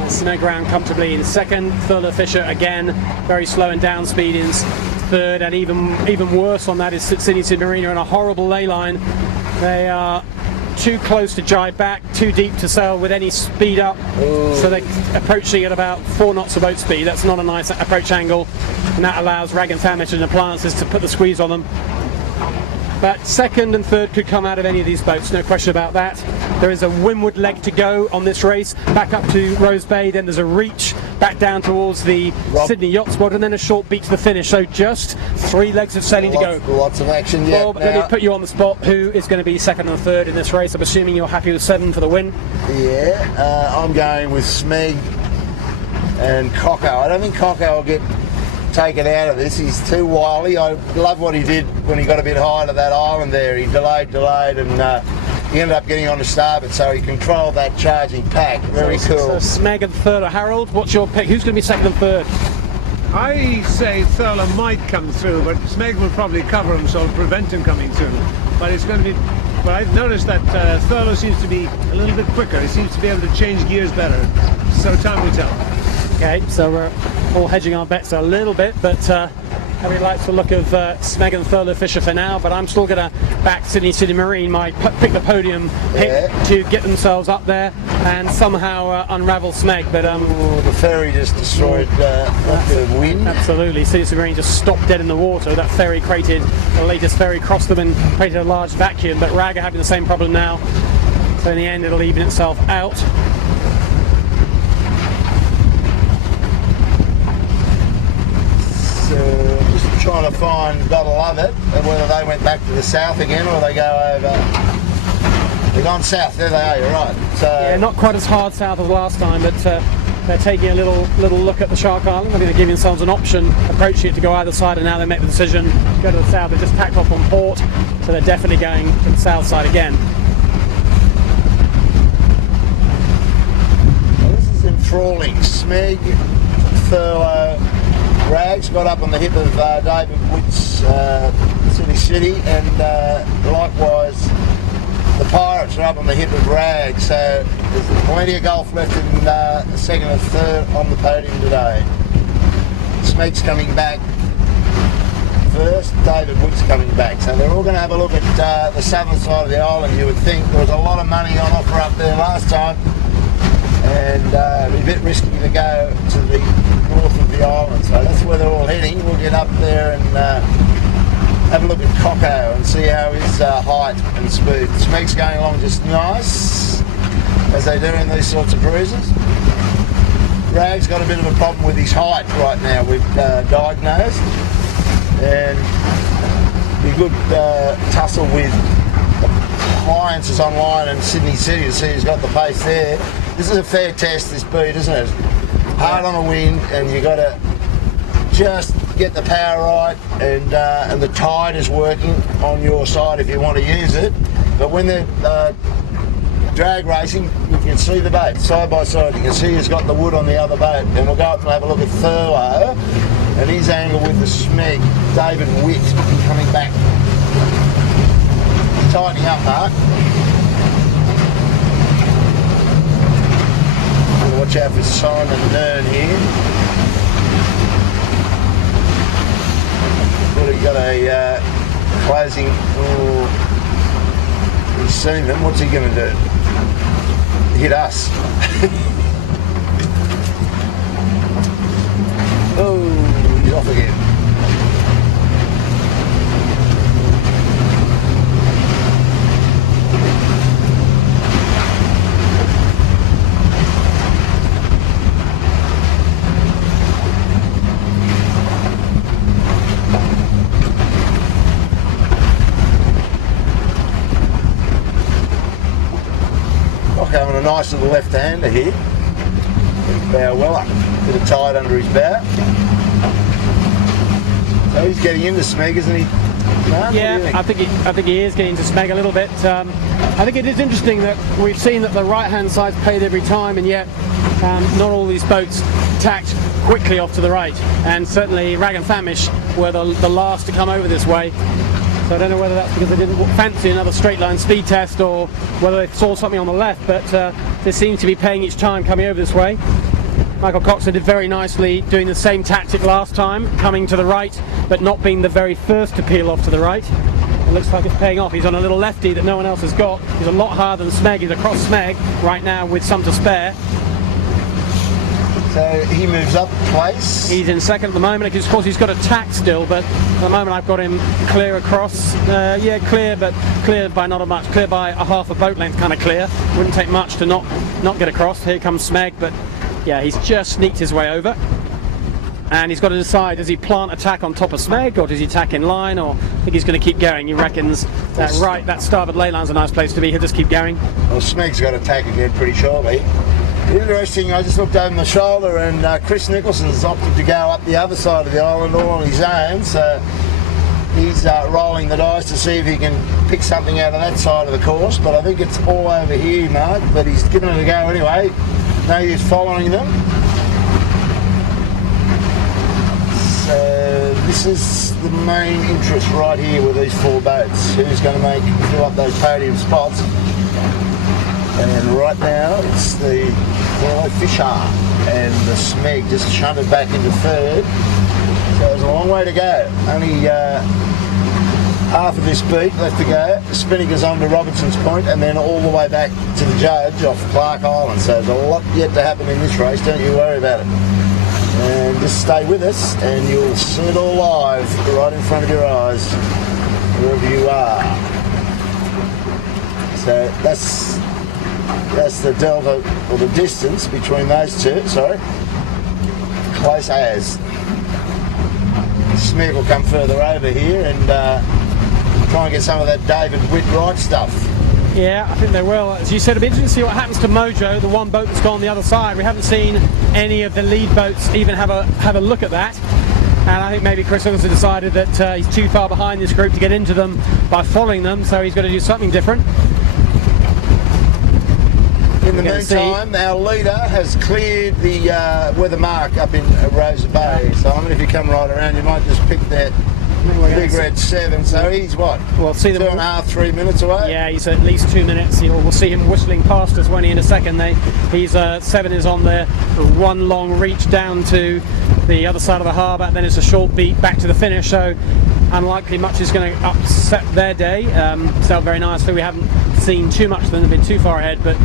Smeg round comfortably in 2nd. Thurlow Fisher again, very slow and down speed is 3rd, and even worse on that is Sydney Marine on a horrible ley line. They are too close to jibe back, too deep to sail with any speed up. So they're approaching at about 4 knots of boat speed. That's not a nice approach angle, and that allows Rag and Famish and Appliances to put the squeeze on them. But 2nd and 3rd could come out of any of these boats, no question about that. There is a windward leg to go on this race, back up to Rose Bay, then there's a reach back down towards the Sydney Yacht Squad, and then a short beat to the finish. So just 3 legs of sailing to go. Lots of action yet. Bob, let me put you on the spot. Who is going to be 2nd and 3rd in this race? I'm assuming you're happy with 7 for the win. Yeah, I'm going with Smeg and Cocko. I don't think Cocko will get taken out of this. He's too wily. I love what he did when he got a bit high to that island there. He delayed, and he ended up getting on the starboard, so he controlled that charging pack. Very cool. So Smeg and 3rd. Harold, what's your pick? Who's going to be 2nd and 3rd? I say Thurler might come through, but Smeg will probably cover him, so prevent him coming through. But it's going to be. But I've noticed that Thurler seems to be a little bit quicker. He seems to be able to change gears better. So time will tell. Okay, so we're all hedging our bets a little bit, but everybody likes the look of Smeg and Thurler Fisher for now. But I'm still going to back Sydney City Marine, my pick the podium pick, to get themselves up there and somehow unravel Smeg. But the ferry just destroyed a bit of wind. Absolutely, Sydney City Marine just stopped dead in the water. That ferry created, the latest ferry crossed them and created a large vacuum. But Rag are having the same problem now. So in the end, it'll even itself out. Just trying to find Gotta Love It, and whether they went back to the south again or they go over. They've gone south, there they are, you're right. So, yeah, not quite as hard south as last time, but they're taking a little look at the Shark Island. I think they're giving themselves an option, approaching it to go either side, and now they make the decision to go to the south. They just tacked off on port, so they're definitely going to the south side again. this is enthralling. Smeg, Thurlow, Rags got up on the hip of David Wood's Sydney City, and likewise the Pirates are up on the hip of Rags. So there's plenty of golf left in second and third on the podium today. Smeg's coming back first, David Wood's coming back. So they're all going to have a look at the southern side of the island. You would think there was a lot of money on offer up there last time, and it'd be a bit risky to go to the north of the island. So that's where they're all heading. We'll get up there and have a look at Coco and see how his height and speed. Smeg's going along just nice, as they do in these sorts of cruises. Rag's got a bit of a problem with his height right now, we've diagnosed, and be a good tussle with appliances online in Sydney City to see who's got the pace there. This is a fair test, this beat, isn't it? Hard on a wind, and you got to just get the power right, and the tide is working on your side if you want to use it. But when they're drag racing, you can see the boat side by side. You can see who's got the wood on the other boat. And we'll go up and have a look at Thurlow and his angle with the Smeg. David Witt coming back. Tightening up, Mark. Watch out for Simon Dern here. He's got a closing. He's seen them. What's he going to do? Hit us. Oh, he's off again. Having a nice little left-hander here. Bow well up. Bit of tide under his bow. So he's getting into Smeg, isn't he? No, yeah, I think he is getting into Smeg a little bit. I think it is interesting that we've seen that the right-hand side's paid every time, and yet not all these boats tacked quickly off to the right. And certainly Rag and Famish were the last to come over this way. So I don't know whether that's because they didn't fancy another straight line speed test or whether they saw something on the left, but they seem to be paying each time coming over this way. Michael Coxon did very nicely doing the same tactic last time, coming to the right, but not being the very first to peel off to the right. It looks like it's paying off. He's on a little lefty that no one else has got. He's a lot harder than Smeg. He's across Smeg right now with some to spare. So he moves up a place. He's in second at the moment because, of course, he's got a tack still, but at the moment I've got him clear across. Yeah, clear, but clear by not a much. Clear by a half a boat length kind of clear. Wouldn't take much to not get across. Here comes Smeg, but yeah, he's just sneaked his way over. And he's got to decide, does he plant a tack on top of Smeg, or does he tack in line, or I think he's going to keep going. He reckons that starboard ley line's a nice place to be. He'll just keep going. Well, Smeg's got to tack again pretty shortly. Interesting, I just looked over my shoulder, and Chris Nicholson's opted to go up the other side of the island all on his own, so he's rolling the dice to see if he can pick something out of that side of the course, but I think it's all over here, Mark, but he's given it a go anyway. No use following them. this is the main interest right here with these 4 boats. Who's going to fill up those podium spots? And right now it's the Fellow Fisher and the Smeg just shunted back into 3rd. So there's a long way to go. Only half of this beat left to go. Spinnaker's on to Robertson's Point and then all the way back to the Judge off Clark Island. So there's a lot yet to happen in this race. Don't you worry about it. And just stay with us and you'll see it all live right in front of your eyes wherever you are. So that's the delta, or the distance between those two, sorry. Close as. Smeg will come further over here and try and get some of that David Whitwright stuff. Yeah, I think they will. As you said, it'll be interesting to see what happens to Mojo, the one boat that's gone the other side. We haven't seen any of the lead boats even have a look at that. And I think maybe Chris Wilson decided that he's too far behind this group to get into them by following them, so he's got to do something different. In the meantime, our leader has cleared the weather mark up in Rosa Bay. Simon, if you come right around, you might just pick that big red 7. So he's what? We'll see them 2.5, 3 minutes away. Yeah, he's at least 2 minutes. We'll see him whistling past us in a second. He's 7 is on the one long reach down to the other side of the harbour. Then it's a short beat back to the finish. So unlikely much is going to upset their day. Sailed very nicely. We haven't seen too much of them. They've been too far ahead, but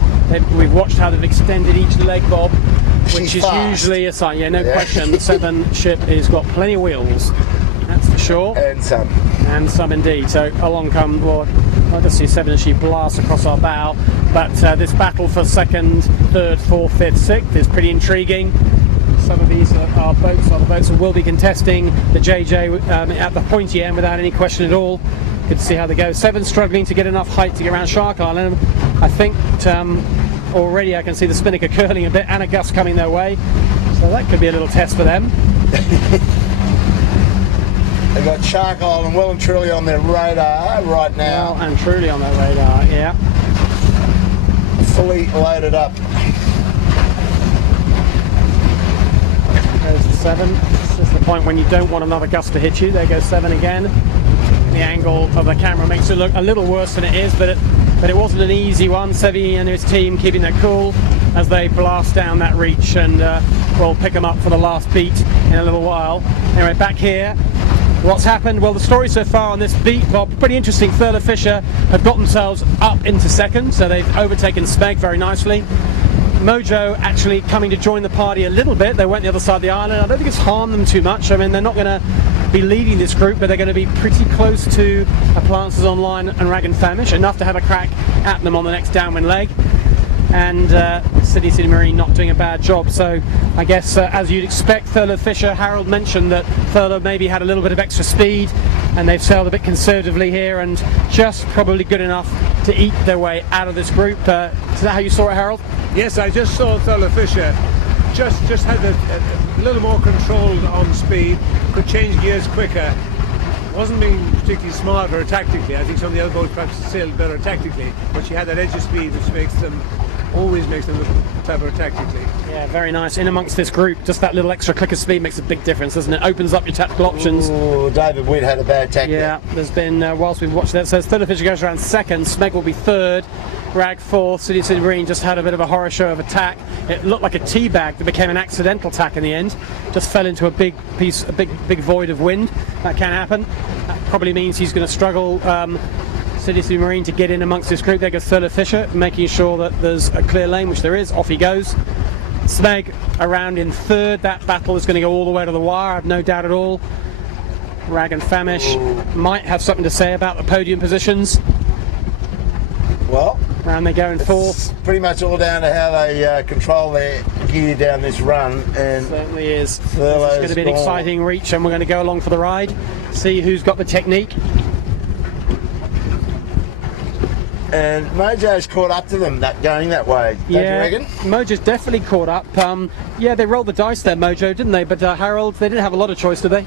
we've watched how they've extended each leg bob, which is usually a sign. Yeah, no question. The 7 ship has got plenty of wheels. That's for sure. And some. And some indeed. So along come, well, I just see 7 as she blasts across our bow. But this battle for 2nd, 3rd, 4th, 5th, 6th is pretty intriguing. Some of these are the boats that will be contesting the JJ at the pointy end without any question at all. Good to see how they go. 7 struggling to get enough height to get around Shark Island. I think already I can see the Spinnaker curling a bit and a gust coming their way. So that could be a little test for them. They've got Shark Island well and truly on their radar right now. Well and truly on their radar, yeah. Fully loaded up. There's the 7. This is the point when you don't want another gust to hit you. There goes 7 again. The angle of the camera makes it look a little worse than it is, but it wasn't an easy one. Sevi and his team keeping their cool as they blast down that reach, and we'll pick them up for the last beat in a little while. Anyway, back here. What's happened? Well, the story so far on this beat, Bob, pretty interesting. Thurlow Fisher have got themselves up into 2nd, so they've overtaken Smeg very nicely. Mojo actually coming to join the party a little bit. They went the other side of the island. I don't think it's harmed them too much. I mean, they're not going to be leading this group, but they're going to be pretty close to Appliances Online and Rag and Famish, enough to have a crack at them on the next downwind leg. And Sydney Marine not doing a bad job. So I guess as you'd expect, Thurlow Fisher, Harold mentioned that Thurlow maybe had a little bit of extra speed and they've sailed a bit conservatively here and just probably good enough to eat their way out of this group. Is that how you saw it, Harold? Yes, I just saw Thurlow Fisher just had a little more control on speed, could change gears quicker. Wasn't being particularly smart or tactically. I think some of the other boats perhaps sailed better tactically, but she had that edge of speed which always makes them look clever tactically. Yeah, very nice. In amongst this group, just that little extra click of speed makes a big difference, doesn't it? Opens up your tactical options. Oh, David Witt had a bad tactic. Yeah, there's been, whilst we've watched that, says Thurlow Fisher goes around 2nd, Smeg will be 3rd, Rag 4th, Sydney Marine just had a bit of a horror show of attack. It looked like a tea bag that became an accidental tack in the end. Just fell into a big void of wind. That can happen. That probably means he's going to struggle. Sydney Marine to get in amongst this group. There goes Thurlow Fisher, making sure that there's a clear lane, which there is. Off he goes. Smeg around in 3rd. That battle is going to go all the way to the wire, I've no doubt at all. Rag and Famish might have something to say about the podium positions. Well, around they go in 4th. Pretty much all down to how they control their gear down this run. And certainly is. Thurlow's This is going to be an exciting reach, and we're going to go along for the ride, see who's got the technique. And Mojo's caught up to them going that way, don't you reckon? Mojo's definitely caught up. Yeah, they rolled the dice there, Mojo, didn't they? But Harold, they didn't have a lot of choice, did they?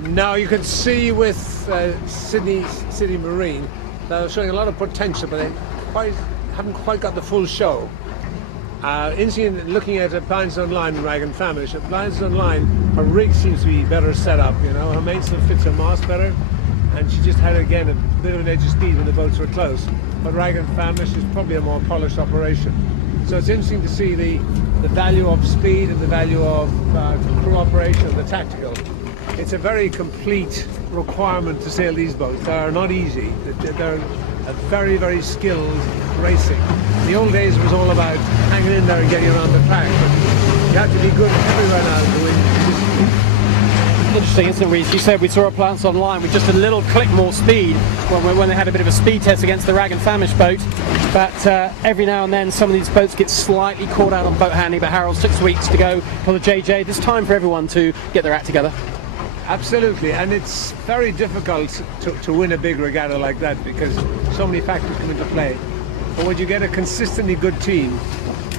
Now you can see with Sydney Marine, they're showing a lot of potential, but they haven't quite got the full show. Interesting looking at Blinds Online and Rag and Famish. At Blinds Online, her rig seems to be better set up. You know, her mainsail fits her mast better, and she just had again a bit of an edge of speed when the boats were close. But Rag and Famish is probably a more polished operation. So it's interesting to see the value of speed and the value of crew operation and the tactical. It's a very complete requirement to sail these boats. They are not easy. They're a very, very skilled racing. In the old days it was all about hanging in there and getting around the track, but you have to be good everywhere now in the wind. Interesting, isn't it? You said we saw a Plants Online with just a little click more speed when they had a bit of a speed test against the Rag and Famish boat. But every now and then some of these boats get slightly caught out on boat handling. But Harold, 6 weeks to go for the JJ. There's time for everyone to get their act together. Absolutely, and it's very difficult to win a big regatta like that because so many factors come into play. But when you get a consistently good team,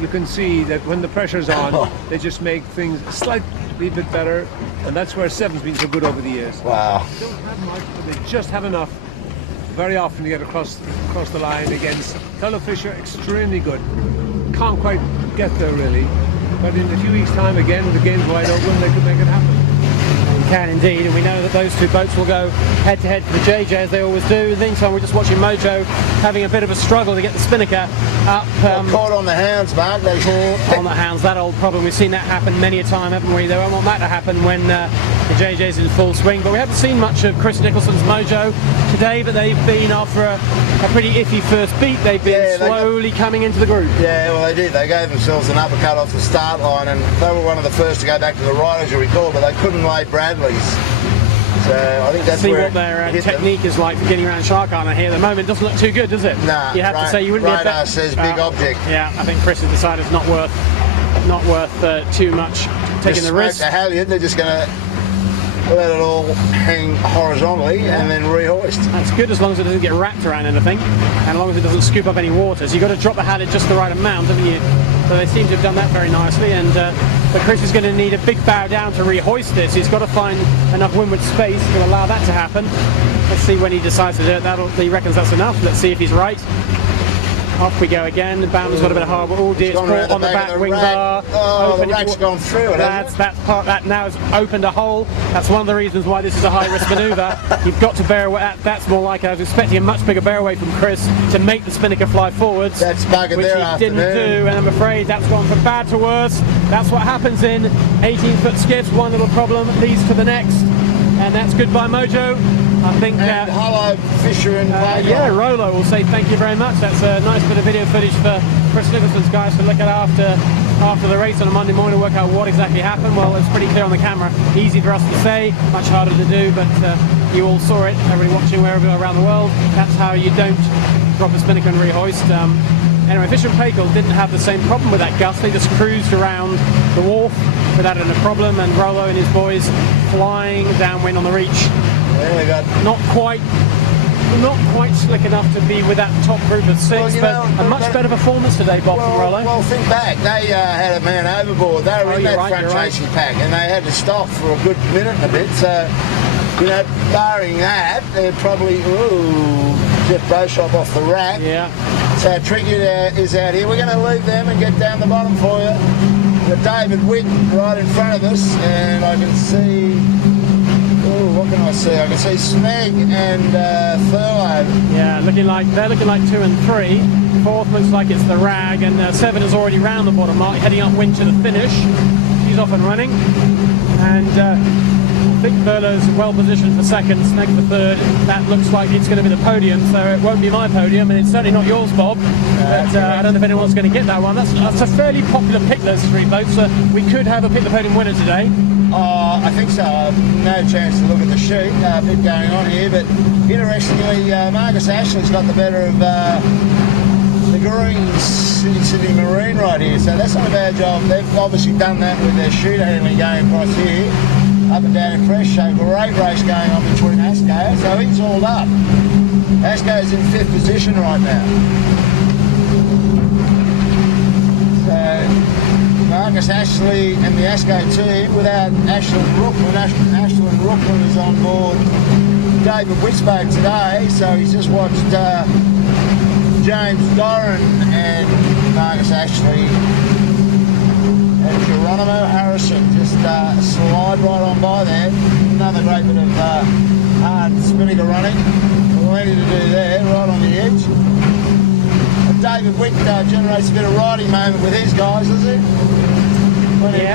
you can see that when the pressure's on, they just make things slightly bit better, and that's where Seven's been so good over the years. Wow. They don't have much, but they just have enough very often to get across the line against fellow fisher, extremely good. Can't quite get there really, but in a few weeks' time again, the game's wide open, they could make it happen. Can indeed, and we know that those two boats will go head to head for the JJ as they always do. In the meantime, we're just watching Mojo having a bit of a struggle to get the spinnaker up. Caught on the hounds, Mark. They on the hounds, that old problem. We've seen that happen many a time, haven't we? They won't want that to happen when the JJ's in full swing. But we haven't seen much of Chris Nicholson's Mojo today, but they've been, after a pretty iffy first beat, they've been slowly coming into the group. Yeah, well they did. They gave themselves an uppercut off the start line, and they were one of the first to go back to the right, as you recall, but they couldn't lay Bradley's. So I think that's see where what their technique is like for getting around shark armour here. At the moment, it doesn't look too good, does it? Nah, you have to say you wouldn't be a radar says big object. Yeah, I think Chris has decided it's not worth too much taking the risk. The halyard, they're just going to let it all hang horizontally and then rehoist. That's good as long as it doesn't get wrapped around anything, and as long as it doesn't scoop up any water. So you've got to drop the halyard just the right amount, haven't you? So they seem to have done that very nicely, and but Chris is going to need a big bow down to rehoist this. He's got to find enough windward space to allow that to happen. Let's see when he decides to do it. He reckons that's enough. Let's see if he's right. Off we go again. The bounder's got a bit of harbour. Oh dear, it's caught on the back wing bar. Oh, the rag's gone through it. That now has opened a hole. That's one of the reasons why this is a high-risk manoeuvre. You've got to bear away. That's more like I was expecting a much bigger bear away from Chris to make the spinnaker fly forwards. That's buggered which there he didn't afternoon. do, and I'm afraid that's gone from bad to worse. That's what happens in 18-foot skiffs. One little problem leads to the next, and that's goodbye Mojo. I think and hello, Fisher and yeah, Rolo will say thank you very much. That's a nice bit of video footage for Chris Nicholson's guys to look at after the race on a Monday morning to work out what exactly happened. Well, it's pretty clear on the camera. Easy for us to say, much harder to do, but you all saw it. Everybody watching wherever around the world. That's how you don't drop a spinnaker and rehoist. Anyway, Fisher and Paykel didn't have the same problem with that gust. They just cruised around the wharf without a problem, and Rolo and his boys flying downwind on the reach. Yeah, not quite slick enough to be with that top group of six, but a much better performance today, Bob and Rollo. Well, think back. They had a man overboard. They were in that front chasing pack, and they had to stop for a good minute and a bit. So, barring that, they're probably Jeff Beauchamp off the rack. Yeah. So Tricky is out here. We're going to leave them and get down the bottom for you. We've got David Witt right in front of us, and I can see. What can I see? I can see Smeg and Thurlow. Yeah, they're looking like 2 and 3. Fourth looks like it's the Rag, and 7 is already round the bottom mark, heading upwind to the finish. He's off and running, and I think Thurlow's well positioned for second, Smeg for third. That looks like it's going to be the podium, so it won't be my podium, and it's certainly not yours, Bob. But I don't know if anyone's going to get that one. That's a fairly popular pick, those 3 boats. We could have a pick the podium winner today. I think so. No chance to look at the sheet. A bit going on here, but interestingly, Marcus Ashley's got the better of the Greens Sydney Marine right here. So that's not a bad job. They've obviously done that with their shooter handling game across here. Up and down in Fresh. So great race going on between Asco. So he's all up. Asco's in 5th position right now. So Marcus Ashley and the Asco team without Ashland Rooklyn. Ashland Rooklyn is on board David Witt's boat today, so he's just watched James Doran and Marcus Ashley And Geronimo Harrison just slide right on by there. Another great bit of hard spinnaker running. Plenty to do there, right on the edge. And David Wick generates a bit of riding moment with his guys, does he? When he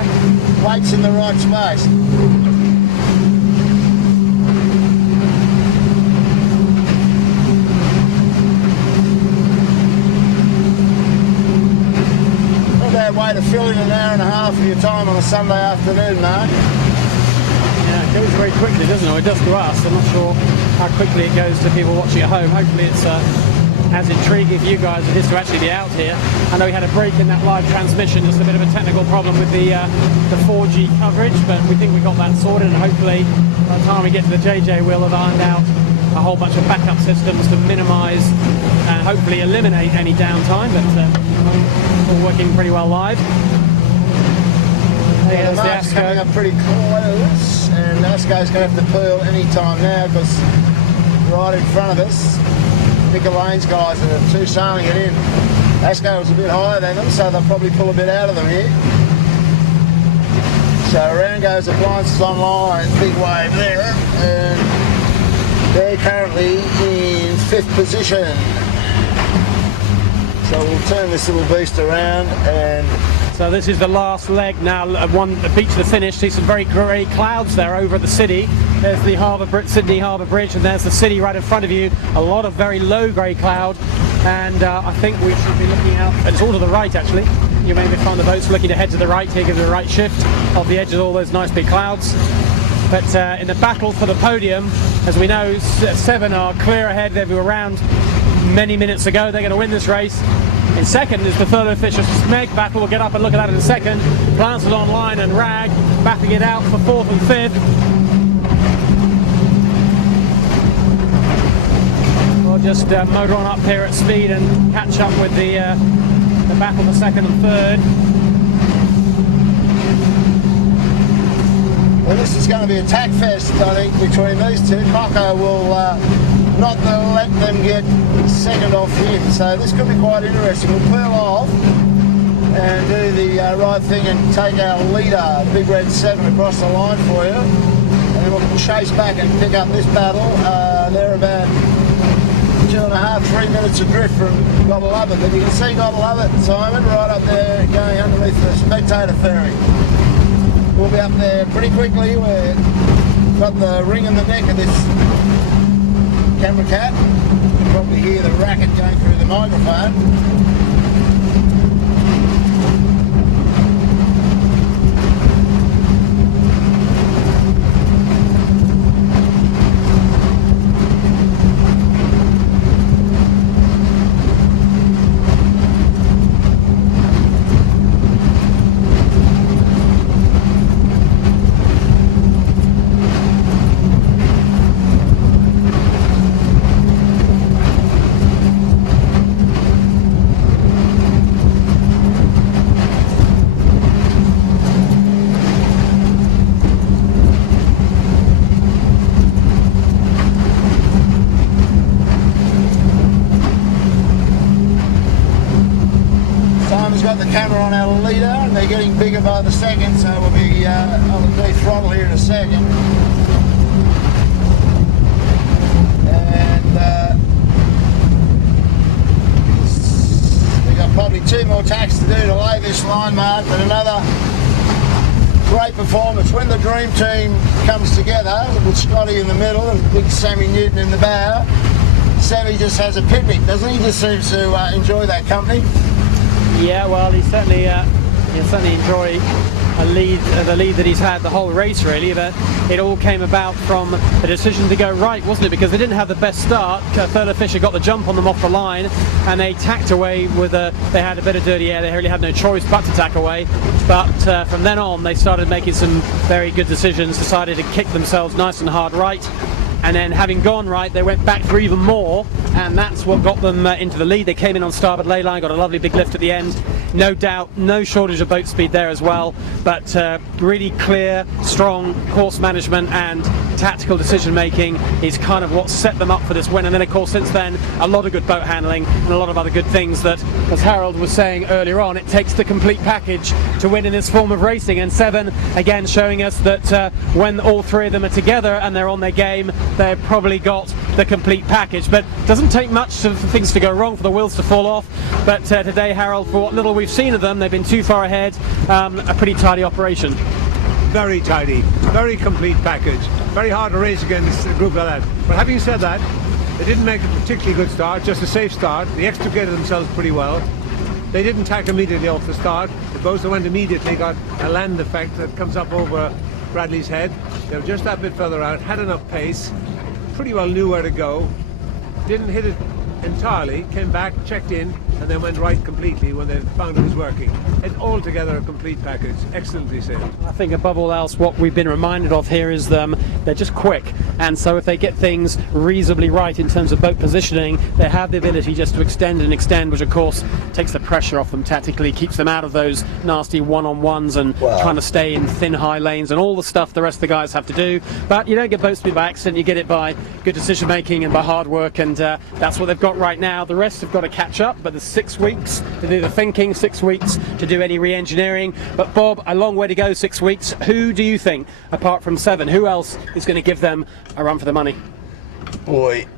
waits in the right space. Way to fill in an hour and a half of your time on a Sunday afternoon, Mark. Yeah, it goes very quickly, doesn't it? It does to us. I'm not sure how quickly it goes to people watching at home. Hopefully it's as intriguing for you guys as it is to actually be out here. I know we had a break in that live transmission, just a bit of a technical problem with the 4G coverage, but we think we got that sorted, and hopefully by the time we get to the JJ we'll have ironed out a whole bunch of backup systems to minimise and hopefully eliminate any downtime, but it's all working pretty well live. Yeah, the mark's coming up pretty close, and Asco's going to have to peel any time now because right in front of us, Nicolane's guys are two sailing it in. Asco was a bit higher than them, so they'll probably pull a bit out of them here. So around goes Appliances Online, big wave there, and they're currently in 5th position. So we'll turn this little beast around, and so this is the last leg now, the beach to the finish. See some very grey clouds there over the city. There's the Sydney Harbour Bridge, and there's the city right in front of you. A lot of very low grey cloud, and I think we should be looking out, and it's all to the right actually. You may find the boats looking to head to the right here, give it a right shift off the edge of all those nice big clouds. But in the battle for the podium, as we know, 7 are clear ahead. They were around many minutes ago. They're going to win this race. In second is the Thurlow Fisher Smeg battle. We'll get up and look at that in a second. Appliances Online and Rag battling it out for 4th and 5th. We'll just motor on up here at speed and catch up with the battle for 2nd and 3rd. Well, this is going to be a tack fest, I think, between these two. Coco will not let them get second off him, so this could be quite interesting. We'll peel off and do the right thing and take our leader, Big Red 7, across the line for you, and then we'll chase back and pick up this battle. They're about 2.5, 3 minutes adrift from Gotta Love It, but you can see Gotta Love It, Simon, right up there going underneath the spectator ferry. We'll be up there pretty quickly. We've got the ring in the neck of this camera cat. You can probably hear the racket going through the microphone. Got the camera on our leader, and they're getting bigger by the second, so we'll be on the de-throttle here in a second. And we've got probably 2 more tacks to do to lay this line, Mark, but another great performance. When the dream team comes together, with Scotty in the middle and big Sammy Newton in the bow, Sammy just has a picnic, doesn't he? He just seems to enjoy that company. Yeah, well, he'll certainly enjoy the lead that he's had the whole race, really. But it all came about from the decision to go right, wasn't it? Because they didn't have the best start. Thurlow Fisher got the jump on them off the line, and they tacked away with they had a bit of dirty air. They really had no choice but to tack away. But from then on, they started making some very good decisions. Decided to kick themselves nice and hard right. And then having gone right, they went back for even more, and that's what got them into the lead. They came in on starboard ley line, got a lovely big lift at the end. No doubt, no shortage of boat speed there as well, but really clear, strong course management and tactical decision making is kind of what set them up for this win. And then of course since then a lot of good boat handling and a lot of other good things that, as Harold was saying earlier on, it takes the complete package to win in this form of racing. And Seven again showing us that when all three of them are together and they're on their game, they've probably got the complete package. But it doesn't take much for things to go wrong, for the wheels to fall off. But today, Harold, for what little we've seen of them, they've been too far ahead. A pretty tidy operation. Very tidy, very complete package. Very hard to race against a group like that. But having said that, they didn't make a particularly good start, just a safe start. They extricated themselves pretty well. They didn't tack immediately off the start. The boats that went immediately got a land effect that comes up over Bradley's head. They were just that bit further out, had enough pace, pretty well knew where to go. Didn't hit it entirely, came back, checked in, and then went right completely when they found it was working. It's altogether a complete package, excellently sailed. I think above all else what we've been reminded of here is they're just quick, and so if they get things reasonably right in terms of boat positioning, they have the ability just to extend and extend, which of course takes the pressure off them tactically, keeps them out of those nasty one-on-ones and trying to stay in thin high lanes and all the stuff the rest of the guys have to do. But you don't get boat speed by accident, you get it by good decision making and by hard work, and that's what they've got right now. The rest have got to catch up, but there's 6 weeks to do the thinking, 6 weeks to do any re-engineering. But Bob, a long way to go, 6 weeks. Who do you think, apart from Seven, who else is going to give them a run for the money? Boy,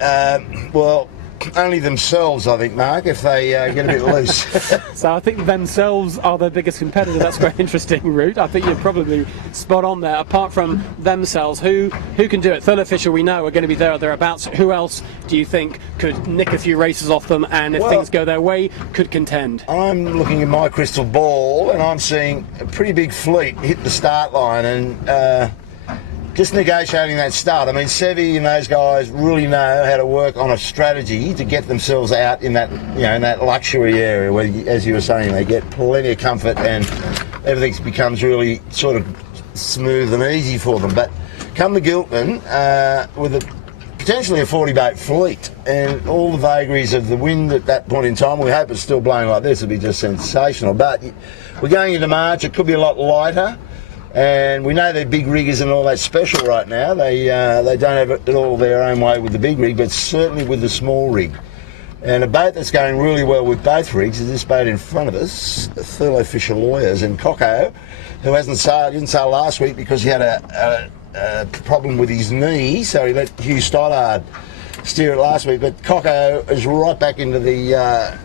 well, only themselves, I think, Mark, if they get a bit loose. So I think themselves are the biggest competitor. That's quite interesting, Root. I think you're probably spot on there. Apart from themselves, who can do it? Thurlow Fisher, we know, are going to be there or thereabouts. Who else do you think could nick a few races off them, and if things go their way, could contend? I'm looking at my crystal ball and I'm seeing a pretty big fleet hit the start line and just negotiating that start. I mean, Sevi and those guys really know how to work on a strategy to get themselves out in that, in that luxury area where, as you were saying, they get plenty of comfort and everything becomes really sort of smooth and easy for them. But come the Gilpin with potentially a 40-boat fleet and all the vagaries of the wind at that point in time, we hope it's still blowing like this, it'll be just sensational. But we're going into March, it could be a lot lighter. And we know they're big riggers and all that special right now. They don't have it all their own way with the big rig, but certainly with the small rig. And a boat that's going really well with both rigs is this boat in front of us, the Thurlow Fisher Lawyers, and Coco, who didn't sail last week because he had a problem with his knee, so he let Hugh Stoddard steer it last week. But Coco is right back into the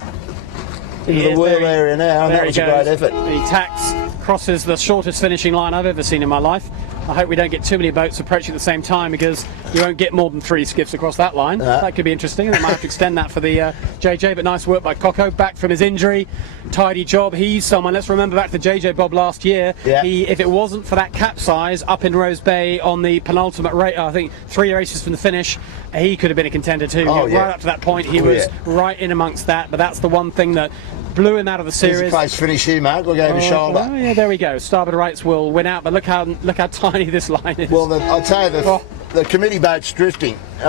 wheel area now, and that was a great effort. He tacks, crosses the shortest finishing line I've ever seen in my life. I hope we don't get too many boats approaching at the same time, because you won't get more than 3 skiffs across that line. That could be interesting. They might have to extend that for the JJ, but nice work by Coco. Back from his injury, tidy job. He's someone, let's remember back to JJ Bob last year. If it wasn't for that capsize up in Rose Bay on the penultimate race, I think 3 races from the finish, he could have been a contender too. Right up to that point, he was right in amongst that, but that's the one thing that blew him out of the series. Here's a close finish here, Mark. Look over his shoulder. Oh, yeah, there we go. Starboard rights will win out, but look how tiny this line is. Well, I'll tell you, the committee boat's drifting. They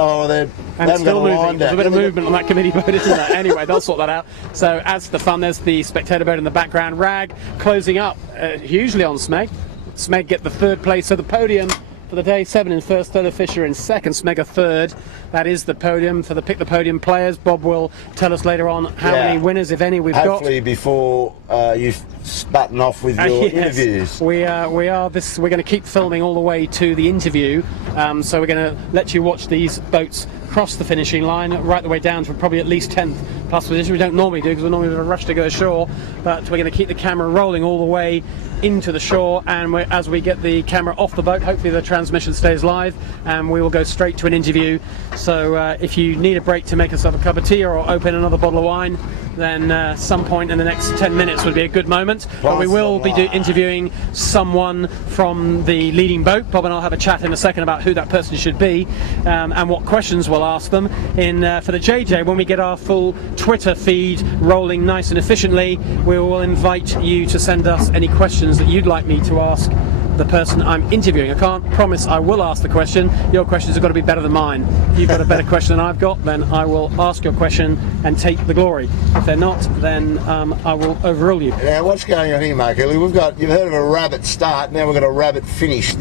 haven't got a line down. There's a bit of movement on that committee boat, isn't there? Anyway, they'll sort that out. So adds to the fun. There's the spectator boat in the background. Rag closing up hugely on Smeg. Smeg get the 3rd place, so the podium for the day. 7 in first, Thurlow Fisher in second, Smeg a 3rd. That is the podium for the Pick the Podium players. Bob will tell us later on how many winners, if any, we've got. Hopefully before you button off with your interviews. We're going to keep filming all the way to the interview, so we're going to let you watch these boats cross the finishing line right the way down to probably at least 10th plus position. We don't normally do because we're normally in a rush to go ashore, but we're going to keep the camera rolling all the way into the shore, and as we get the camera off the boat, hopefully the transmission stays live and we will go straight to an interview. So if you need a break to make yourself a cup of tea or open another bottle of wine, then some point in the next 10 minutes would be a good moment. But we will be interviewing someone from the leading boat. Bob and I'll have a chat in a second about who that person should be and what questions we'll ask them for the JJ. When we get our full Twitter feed rolling nice and efficiently, we will invite you to send us any questions that you'd like me to ask the person I'm interviewing. I can't promise I will ask the question. Your questions have got to be better than mine. If you've got a better question than I've got, then I will ask your question and take the glory. If they're not, then I will overrule you. Now, what's going on here, Mark? You've heard of a rabbit start, now we've got a rabbit finish.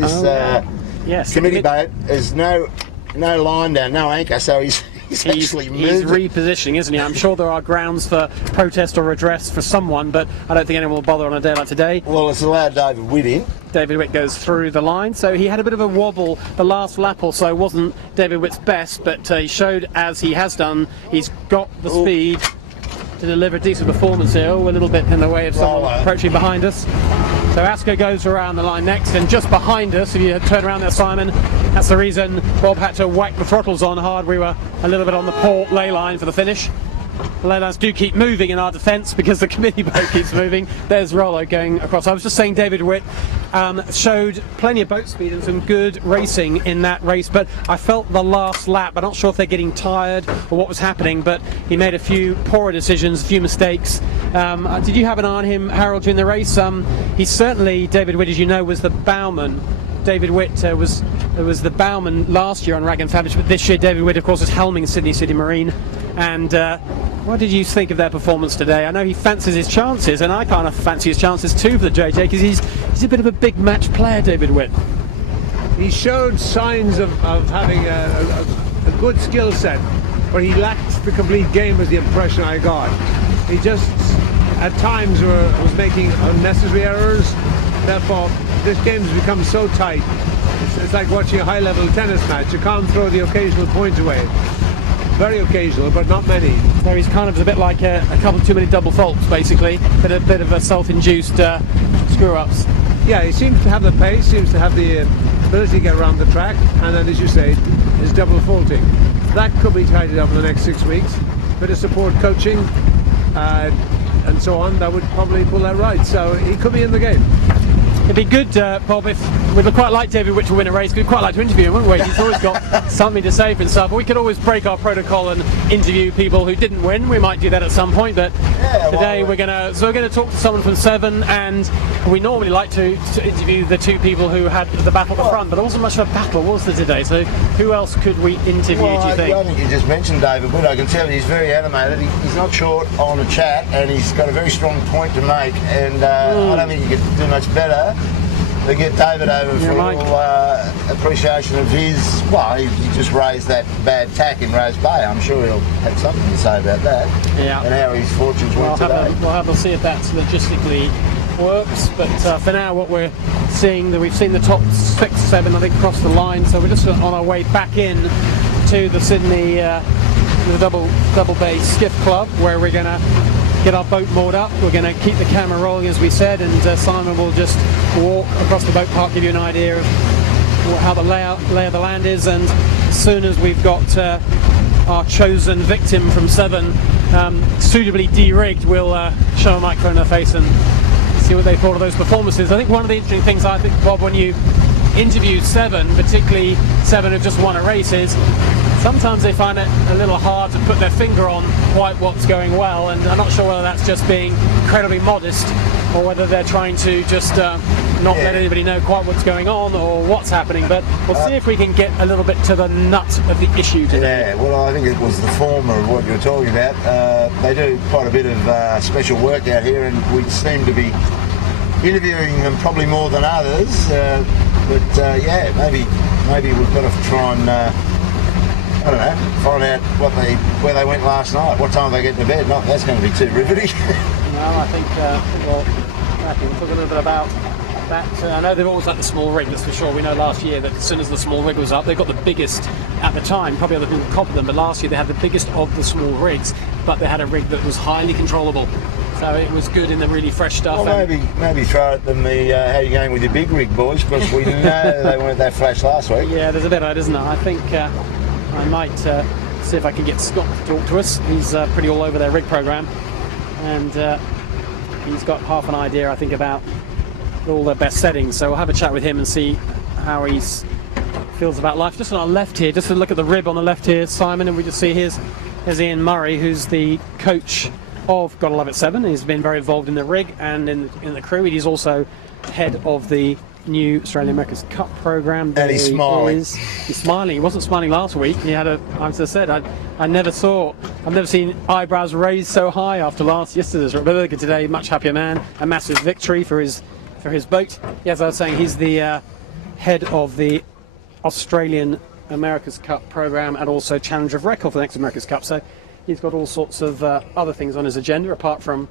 Yes. committee boat. There's no line down, no anchor, so he's actually moved. He's repositioning, isn't he? I'm sure there are grounds for protest or redress for someone, but I don't think anyone will bother on a day like today. Well, it's allowed David Witt in. David Witt goes through the line, so he had a bit of a wobble the last lap or so. Wasn't David Witt's best, but he showed, as he has done, he's got the speed to deliver a decent performance here. A little bit in the way of someone approaching behind us. So Asker goes around the line next, and just behind us, if you turn around there, Simon, that's the reason Bob had to whack the throttles on hard. We were a little bit on the port lay line for the finish. The ley lines do keep moving in our defence because the committee boat keeps moving. There's Rollo going across. I was just saying David Witt showed plenty of boat speed and some good racing in that race, but I felt the last lap, I'm not sure if they're getting tired or what was happening, but he made a few poorer decisions, a few mistakes. Did you have an eye on him, Harold, during the race? He certainly, David Witt, as you know, was the bowman. David Witt was the bowman last year on Rag and Fabulous, but this year David Witt, of course, is helming Sydney City Marine. And what did you think of their performance today? I know he fancies his chances, and I kind of fancy his chances too for the JJ, because he's a bit of a big match player, David Witt. He showed signs of having a good skill set, but he lacked the complete game, was the impression I got. He just, at times, was making unnecessary errors. Therefore, this game has become so tight. It's like watching a high-level tennis match. You can't throw the occasional point away. Very occasional, but not many. So he's kind of a bit like a couple too many double faults, basically. A bit of a self-induced screw-ups. Yeah, he seems to have the pace, seems to have the ability to get around the track, and then, as you say, is double faulting. That could be tidied up in the next 6 weeks. Bit of support coaching and so on, that would probably pull that right. So he could be in the game. It'd be good, Bob, if we'd quite like David Witt to win a race. We'd quite like to interview him, wouldn't we? He's always got something to say for himself. We could always break our protocol and interview people who didn't win. We might do that at some point, but today we're going to talk to someone from Seven, and we normally like to interview the two people who had the battle at the front, but there wasn't much of a battle, was there, today? So who else could we interview, do you think? I think you just mentioned David Witt. I can tell he's very animated. He's not short on a chat, and he's got a very strong point to make, and I don't think you could do much better to get David over for a little appreciation of his. Well, he just raised that bad tack in Rose Bay. I'm sure he'll have something to say about that. Yeah. And how his fortunes went today. We'll have to see if that's logistically works. But for now, what we're seeing, that we've seen the top 6, 7, I think, cross the line. So we're just on our way back in to the Sydney, the Double Bay Skiff Club, where we're going to get our boat moored up. We're going to keep the camera rolling, as we said, and Simon will just walk across the boat park, give you an idea of how the lay of the land is, and as soon as we've got our chosen victim from Seven suitably de-rigged, we'll show a microphone in their face and see what they thought of those performances. I think one of the interesting things, I think, Bob, when you interview Seven, particularly Seven who've just won a race, is sometimes they find it a little hard to put their finger on quite what's going well, and I'm not sure whether that's just being incredibly modest or whether they're trying to just not let anybody know quite what's going on or what's happening, but we'll see if we can get a little bit to the nut of the issue today. Yeah, well, I think it was the former of what you're talking about. They do quite a bit of special work out here, and we seem to be interviewing them probably more than others, but yeah, maybe we've got to try and I don't know, find out where they went last night, what time they get to bed. Not that's going to be too riveting. No, I think we'll talk a little bit about that. I know they've always had the small rig, that's for sure. We know last year that as soon as the small rig was up, they got the biggest at the time. Probably other people copied them, but last year they had the biggest of the small rigs, but they had a rig that was highly controllable. So it was good in the really fresh stuff. Well, maybe throw at them the how you going with your big rig, boys, because we know they weren't that flash last week. Yeah, there's a bit of it, isn't there? I think I might see if I can get Scott to talk to us. He's pretty all over their rig program, and he's got half an idea, I think, about all their best settings. So we'll have a chat with him and see how he feels about life. Just on our left here, just to look at the rib on the left here, Simon, and we just see here's Ian Murray, who's the coach of Gotta Love It 7. He's been very involved in the rig and in the crew. He's also head of the new Australian America's Cup program. And he's smiling. He's smiling. He wasn't smiling last week. He had as I said, I've never seen eyebrows raised so high after yesterday's race. But look at today, much happier man. A massive victory for his boat. Yeah, as I was saying, he's the head of the Australian America's Cup program and also Challenger of Record for the next America's Cup. So he's got all sorts of other things on his agenda apart from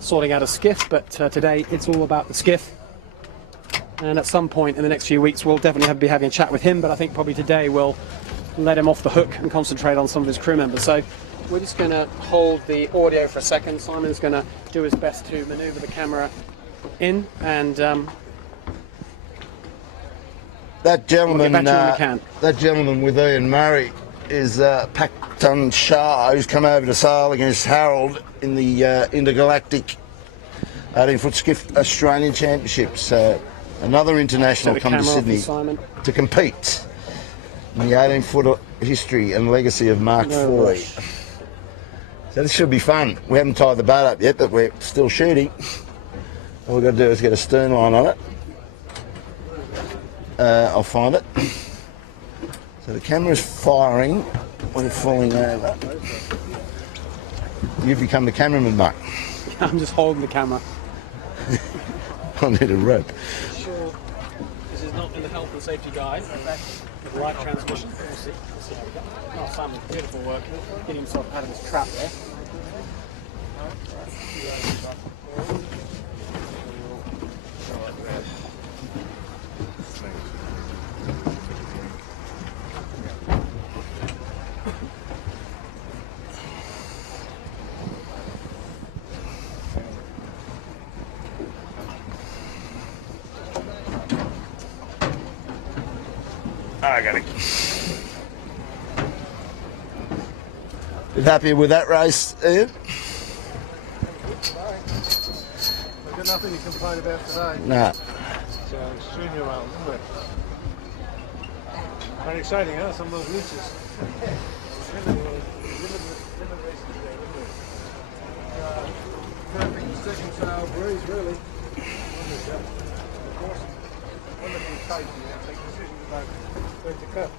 sorting out a skiff. But today it's all about the skiff. And at some point in the next few weeks, we'll definitely be having a chat with him. But I think probably today we'll let him off the hook and concentrate on some of his crew members. So we're just going to hold the audio for a second. Simon's going to do his best to manoeuvre the camera in, and that gentleman, we'll get back to you when we can. that gentleman with Ian Murray is Pacton Shah, who's come over to sail against Harold in the intergalactic 18-foot skiff Australian Championships. Another international come to Sydney to compete in the 18-foot history and legacy of Mark IV. So this should be fun. We haven't tied the boat up yet, but we're still shooting. All we've got to do is get a stern line on it. I'll find it. So the camera's firing when falling over. You've become the cameraman, Mark. I'm just holding the camera. I need a rope. Sure, this is not in the health and safety guide. The live transmission. We'll see. We'll see how we go. Oh, Simon, beautiful work. Getting himself out of his trap there. I got it. Bit happy with that race, Ian? We've got nothing to complain about today. No. It's extremely well, isn't it? Very exciting, huh? Some of those reaches. Perfect second sail breeze, really. Of course, wonderful tight, you have to make decisions about where to cut.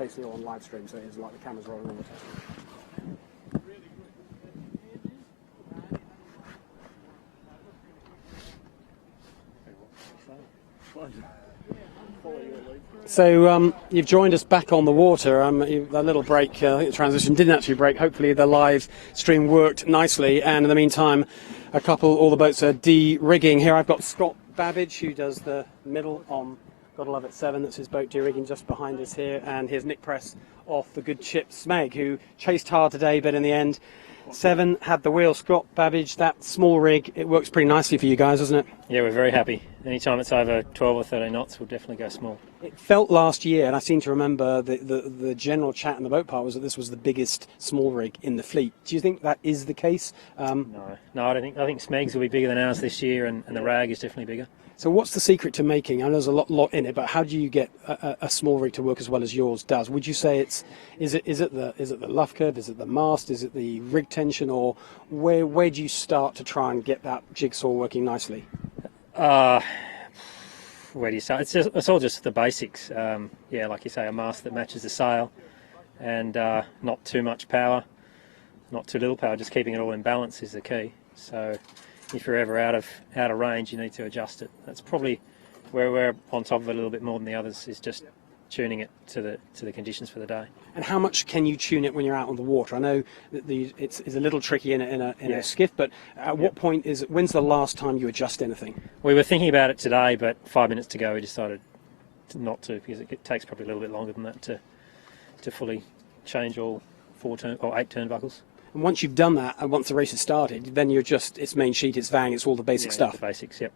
basically all on live stream, so it is like the camera's rolling all the time. So you've joined us back on the water. A little break, I think the transition didn't actually break. Hopefully the live stream worked nicely. And in the meantime, all the boats are de-rigging. Here I've got Scott Babbage, who does the middle on Gotta Love It 7. That's his boat de-rigging just behind us here. And here's Nick Press off the good ship Smeg, who chased hard today, but in the end, 7 had the wheel. Scott Babbage, that small rig, it works pretty nicely for you guys, doesn't it? Yeah, we're very happy. Anytime it's over 12 or 13 knots, we'll definitely go small. It felt last year, and I seem to remember the general chat in the boat park was that this was the biggest small rig in the fleet. Do you think that is the case? No, I don't think. I think Smegs will be bigger than ours this year, and the Rag is definitely bigger. So what's the secret to making? I know there's a lot in it, but how do you get a small rig to work as well as yours does? Would you say is it the luff curve, is it the mast, is it the rig tension, or where do you start to try and get that jigsaw working nicely? Where do you start? It's all just the basics. Yeah, like you say, a mast that matches the sail, and not too much power, not too little power. Just keeping it all in balance is the key. So if you're ever out of range, you need to adjust it. That's probably where we're on top of it a little bit more than the others, is just tuning it to the conditions for the day. And how much can you tune it when you're out on the water? I know that it's a little tricky in a skiff, but at what point when's the last time you adjust anything? We were thinking about it today, but 5 minutes to go we decided not to, because it takes probably a little bit longer than that to fully change all 8 turnbuckles. And once you've done that, and once the race has started, then it's main sheet, it's vang, it's all the basic stuff. The basics, yep.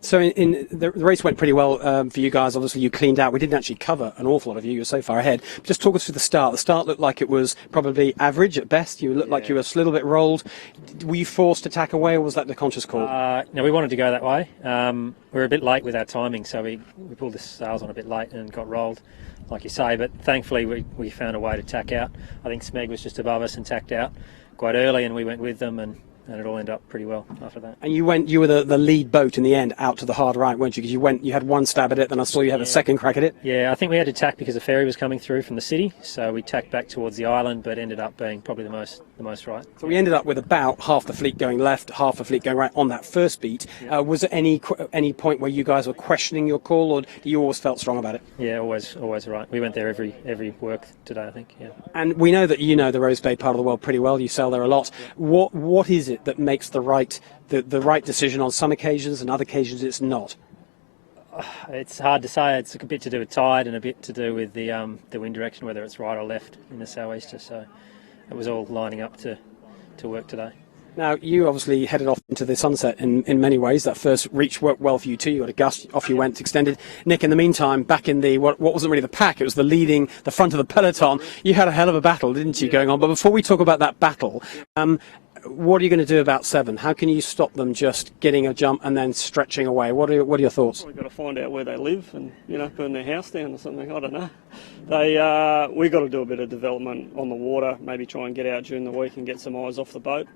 So the race went pretty well for you guys. Obviously, you cleaned out. We didn't actually cover an awful lot of you. You were so far ahead. Just talk us through the start. The start looked like it was probably average at best. You looked like you were a little bit rolled. Were you forced to tack away, or was that the conscious call? No, we wanted to go that way. We were a bit late with our timing, so we pulled the sails on a bit late and got rolled, like you say. But thankfully, we found a way to tack out. I think Smeg was just above us and tacked out quite early, and we went with them, and it all ended up pretty well after that. And you were the lead boat in the end out to the hard right, weren't you? Because you had one stab at it, then I saw you have a second crack at it. Yeah, I think we had to tack because the ferry was coming through from the city, so we tacked back towards the island, but ended up being probably the most right. So we ended up with about half the fleet going left, half the fleet going right on that first beat. Yeah. Was there any point where you guys were questioning your call, or you always felt strong about it? Yeah, always right. We went there every work today, I think. Yeah. And we know that you know the Rose Bay part of the world pretty well. You sail there a lot. Yeah. What is it that makes the right decision on some occasions, and other occasions it's not? It's hard to say. It's a bit to do with tide and a bit to do with the wind direction, whether it's right or left in the sou'easter. So it was all lining up to work today. Now, you obviously headed off into the sunset in many ways. That first reach worked well for you too. You got a gust, off you went, extended. Nick, in the meantime, back in the what wasn't really the pack, it was the front of the peloton. You had a hell of a battle, didn't you, going on? But before we talk about that battle, what are you going to do about 7? How can you stop them just getting a jump and then stretching away? What are your thoughts? We've got to find out where they live and burn their house down or something. I don't know. We've got to do a bit of development on the water. Maybe try and get out during the week and get some eyes off the boat.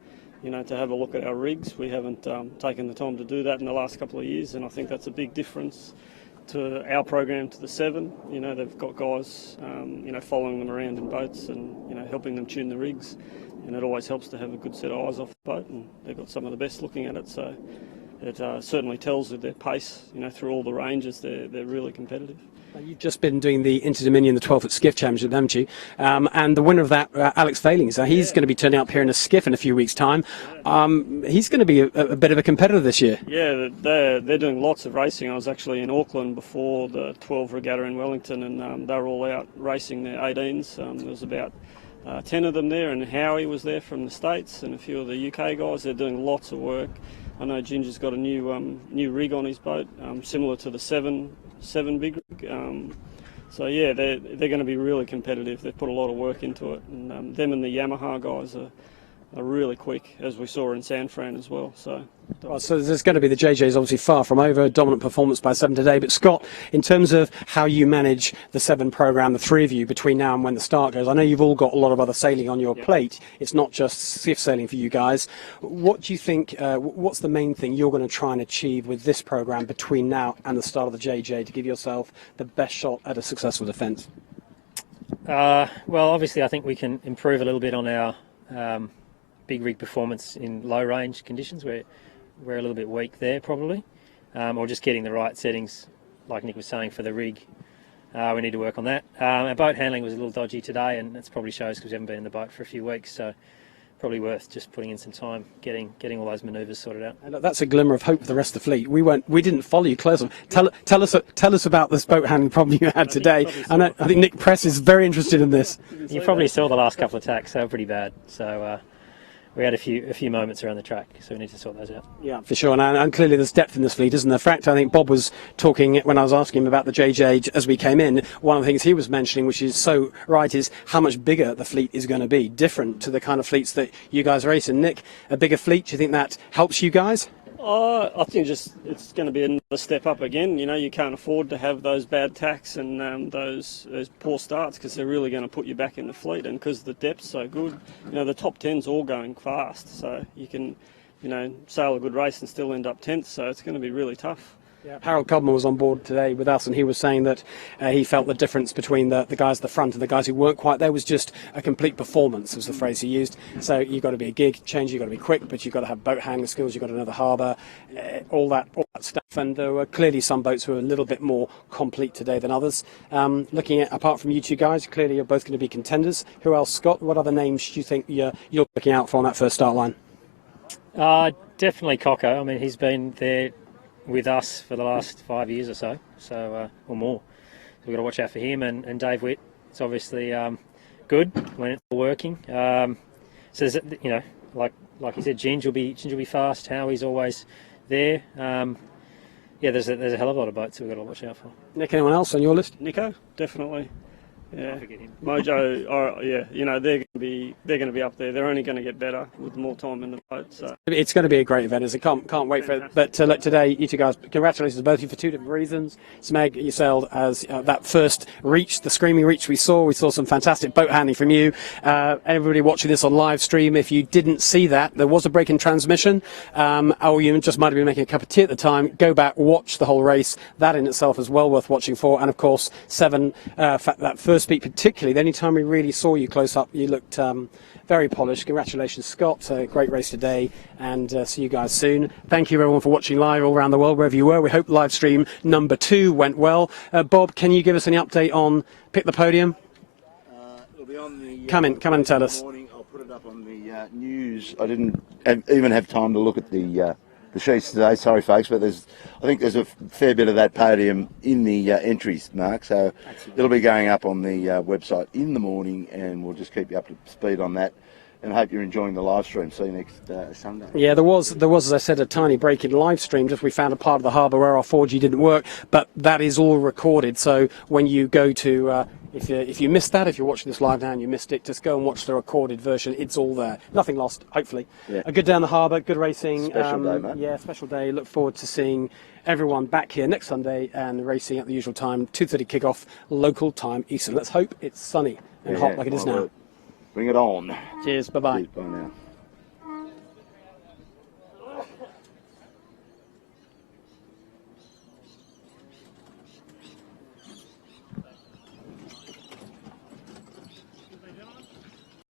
To have a look at our rigs. We haven't taken the time to do that in the last couple of years, and I think that's a big difference to our program to the 7. They've got guys, following them around in boats and, helping them tune the rigs. And it always helps to have a good set of eyes off the boat, and they've got some of the best looking at it. So it certainly tells with their pace, through all the ranges, they're really competitive. You've just been doing the Inter-Dominion, the 12-foot skiff championship, haven't you? And the winner of that, Alex Failings, he's going to be turning up here in a skiff in a few weeks' time. He's going to be a bit of a competitor this year. Yeah, they're doing lots of racing. I was actually in Auckland before the 12 regatta in Wellington, and they were all out racing their 18s. There was about 10 of them there, and Howie was there from the States, and a few of the UK guys. They're doing lots of work. I know Ginger's got a new rig on his boat, similar to the 7 big rig. So yeah, they're going to be really competitive. They've put a lot of work into it, and them and the Yamaha guys are really quick, as we saw in San Fran as well. So there's going to be the JJ's obviously far from over. Dominant performance by 7 today. But Scott, in terms of how you manage the 7 program, the 3 of you between now and when the start goes, I know you've all got a lot of other sailing on your plate. It's not just skiff sailing for you guys. What do you think? What's the main thing you're going to try and achieve with this program between now and the start of the JJ to give yourself the best shot at a successful defence? Well, obviously, I think we can improve a little bit on our big rig performance in low range conditions. We're a little bit weak there, probably, or just getting the right settings, like Nick was saying, for the rig. We need to work on that. Our boat handling was a little dodgy today, and that's probably shows because we haven't been in the boat for a few weeks. So probably worth just putting in some time getting all those manoeuvres sorted out. And that's a glimmer of hope for the rest of the fleet. We didn't follow you close. Tell us about this boat handling problem you had today. I think Nick Press is very interested in this. You probably saw the last couple of attacks; they were pretty bad. So we had a few moments around the track, so we need to sort those out. Yeah, for sure. And clearly there's depth in this fleet, isn't there? In fact, I think Bob was talking when I was asking him about the JJ as we came in. One of the things he was mentioning, which is so right, is how much bigger the fleet is going to be, different to the kind of fleets that you guys race in. Nick, a bigger fleet, do you think that helps you guys? I think it's going to be another step up again. You know, you can't afford to have those bad tacks and those poor starts, because they're really going to put you back in the fleet. And because the depth's so good, you know, the top 10's all going fast, so you can, you know, sail a good race and still end up 10th. So it's going to be really tough. Yeah. Harold Cobman was on board today with us, and he was saying that he felt the difference between the guys at the front and the guys who weren't quite there was just a complete performance, was the phrase he used. So you've got to be a gig changer, you've got to be quick, but you've got to have boat handling skills, you've got to know the harbour, all that stuff. And there were clearly some boats who were a little bit more complete today than others. Looking at, apart from you two guys, clearly you're both going to be contenders. Who else, Scott? What other names do you think you're looking out for on that first start line? Definitely Coco. I mean, he's been there with us for the last 5 years or so, or more. So we've got to watch out for him, and Dave Witt. It's obviously good when it's all working. So there's, you know, like you said, Ginge will be fast. Howie's always there. Yeah, there's a hell of a lot of boats that we've got to watch out for. Nick, anyone else on your list? Nico, definitely. Yeah, Forget him. Mojo, yeah, you know, they're going to be up there. They're only going to get better with more time in the boat. So It's going to be a great event, isn't it? Can't wait for it. But look, today, you two guys, congratulations to both of you for two different reasons. Smeg, you sailed as that first reach, the screaming reach we saw. We saw some fantastic boat handling from you. Everybody watching this on live stream, if you didn't see that, there was a break in transmission, or you just might have been making a cup of tea at the time. Go back, watch the whole race. That in itself is well worth watching for. And of course, that first speed particularly, the only time we really saw you close up, you looked very polished. Congratulations, Scott. Great race today, and see you guys soon. Thank you everyone for watching live all around the world, wherever you were. We hope live stream number 2 went well. Bob, can you give us any update on Pick the Podium? It'll be on the... Come in and tell us. Morning. I'll put it up on the news. I didn't even have time to look at the sheets today. Sorry, folks, but I think there's a fair bit of that podium in the entries, Mark. So it'll be going up on the website in the morning, and we'll just keep you up to speed on that. And I hope you're enjoying the live stream. See you next Sunday. Yeah, there was, as I said, a tiny break in live stream. Just we found a part of the harbour where our 4G didn't work, but that is all recorded. So when you go to, if you missed that, if you're watching this live now and you missed it, just go and watch the recorded version. It's all there. Nothing lost, hopefully. Yeah. A good day on the harbour, good racing. Special day, mate. Yeah, special day. Look forward to seeing everyone back here next Sunday and racing at the usual time, 2:30 kickoff, local time Eastern. Let's hope it's sunny and hot like it is now. Bring it on. Cheers. Bye-bye. Cheers, bye now.